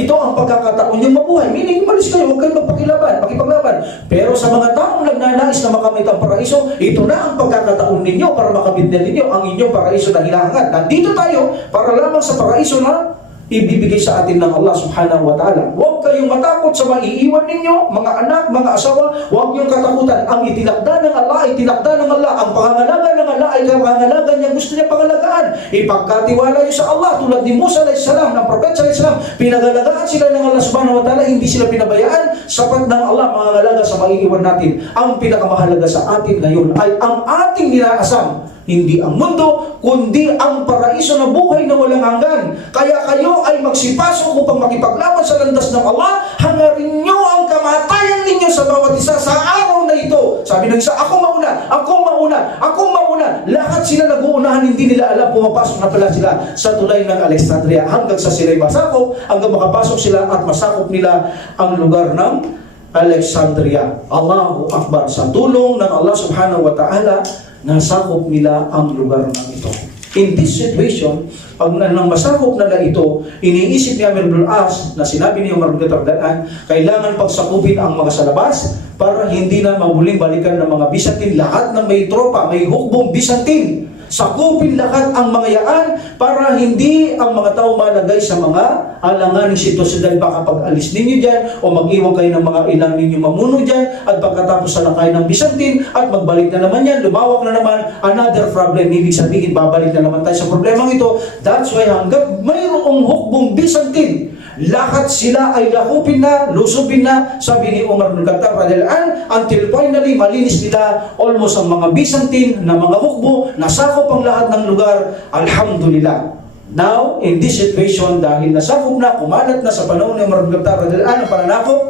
ito ang pagkakataon yung mabuhay. Meaning, malis kayo, huwag kayong makipaglaban. Pero sa mga taong nagnanais na makamit ang paraiso, ito na ang pagkakataon ninyo para makamit na ninyo ang inyong paraiso na hinahangat. Nandito tayo para lamang sa paraiso na ibibigay sa atin ng Allah subhanahu wa ta'ala. Huwag kayong matakot sa maiiwan ninyo, mga anak, mga asawa, huwag niyong katakutan. Ang itinakda ng Allah ay tinakda ng Allah. Ang pangangalaga ng Allah ay pangangalaga niya, gusto niya pangalagaan. Ipagkatiwala niyo sa Allah tulad ni Musa alayhis salam, ng Prophet alayhis salam. Pinagalagaan sila ng Allah subhanahu wa ta'ala, hindi sila pinabayaan. Sapat ng Allah mangangalaga sa maiiwan natin. Ang pinakamahalaga sa atin ngayon ay ang ating ninaasam. Hindi ang mundo, kundi ang paraiso na buhay na walang hanggan. Kaya kayo ay magsipasok upang makipaglaban sa landas ng Allah. Hangarin nyo ang kamatayan ninyo sa bawat isa sa araw na ito. Sabi ng isa, ako mauna, ako mauna, ako mauna. Lahat sila nag-uunahan, hindi nila alam, pumapasok na pala sila sa tulay ng Alexandria hanggang sa sila'y masakop, hanggang makapasok sila at masakop nila ang lugar ng Alexandria. Allahu Akbar. Sa tulong ng Allah subhanahu wa ta'ala, nasakop nila ang lugar ng ito. In this situation, pag nang masakop na ito, iniisip ni Amir ibn al-As na sinabi ni Umar ibn al-Khattab, kailangan pagsakupin ang mga sa labas para hindi na mamuling balikan ng mga Byzantine. Lahat ng may tropa, may hukbong Byzantine, sakupin lahat ang mga yaan para hindi ang mga tao malagay sa mga alanganing sitwasyon, dahil baka pag-alis ninyo dyan o mag-iwan kayo ng mga ilang ninyo mamuno dyan at pagkatapos salakay ng Byzantine at magbalik na naman yan, lumawak na naman, another problem. Ibig sabihin, babalik na naman tayo sa problemang ito. That's why hanggang mayroong hukbong Byzantine, lahat sila ay lakupin na, lusubin na, sabi ni Umar ibn al-Khattab radhiyallahu anhu, until finally malinis nila almost ang mga Byzantine na mga hukbo, nasakop ang lahat ng lugar. Alhamdulillah. Now, in this situation, dahil nasakop na, kumalat na sa panahon ni Umar ibn al-Khattab radhiyallahu anhu ang pananakop,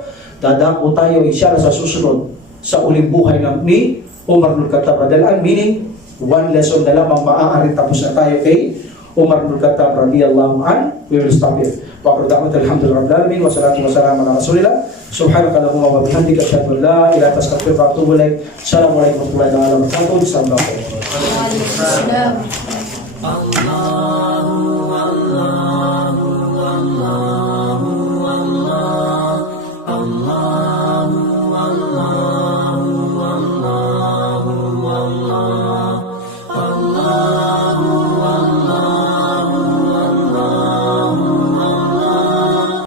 dadako tayo inshallah sa susunod sa uling buhay ni Umar ibn al-Khattab radhiyallahu anhu, meaning one lesson na lamang maaari tapos na tayo kay Umar ibn al-Khattab radhiyallahu anhu. We will stop here. Wa qul da'wat alhamdulillahi rabbil alamin wa salatu wa salam ala rasulillah. Subhanakallahumma wa bihamdika asyhadu an la ilaha illa anta astaghfiruka wa atubu ilaik. Assalamualaikum warahmatullahi wabarakatuh. Assalamualaikum. Allah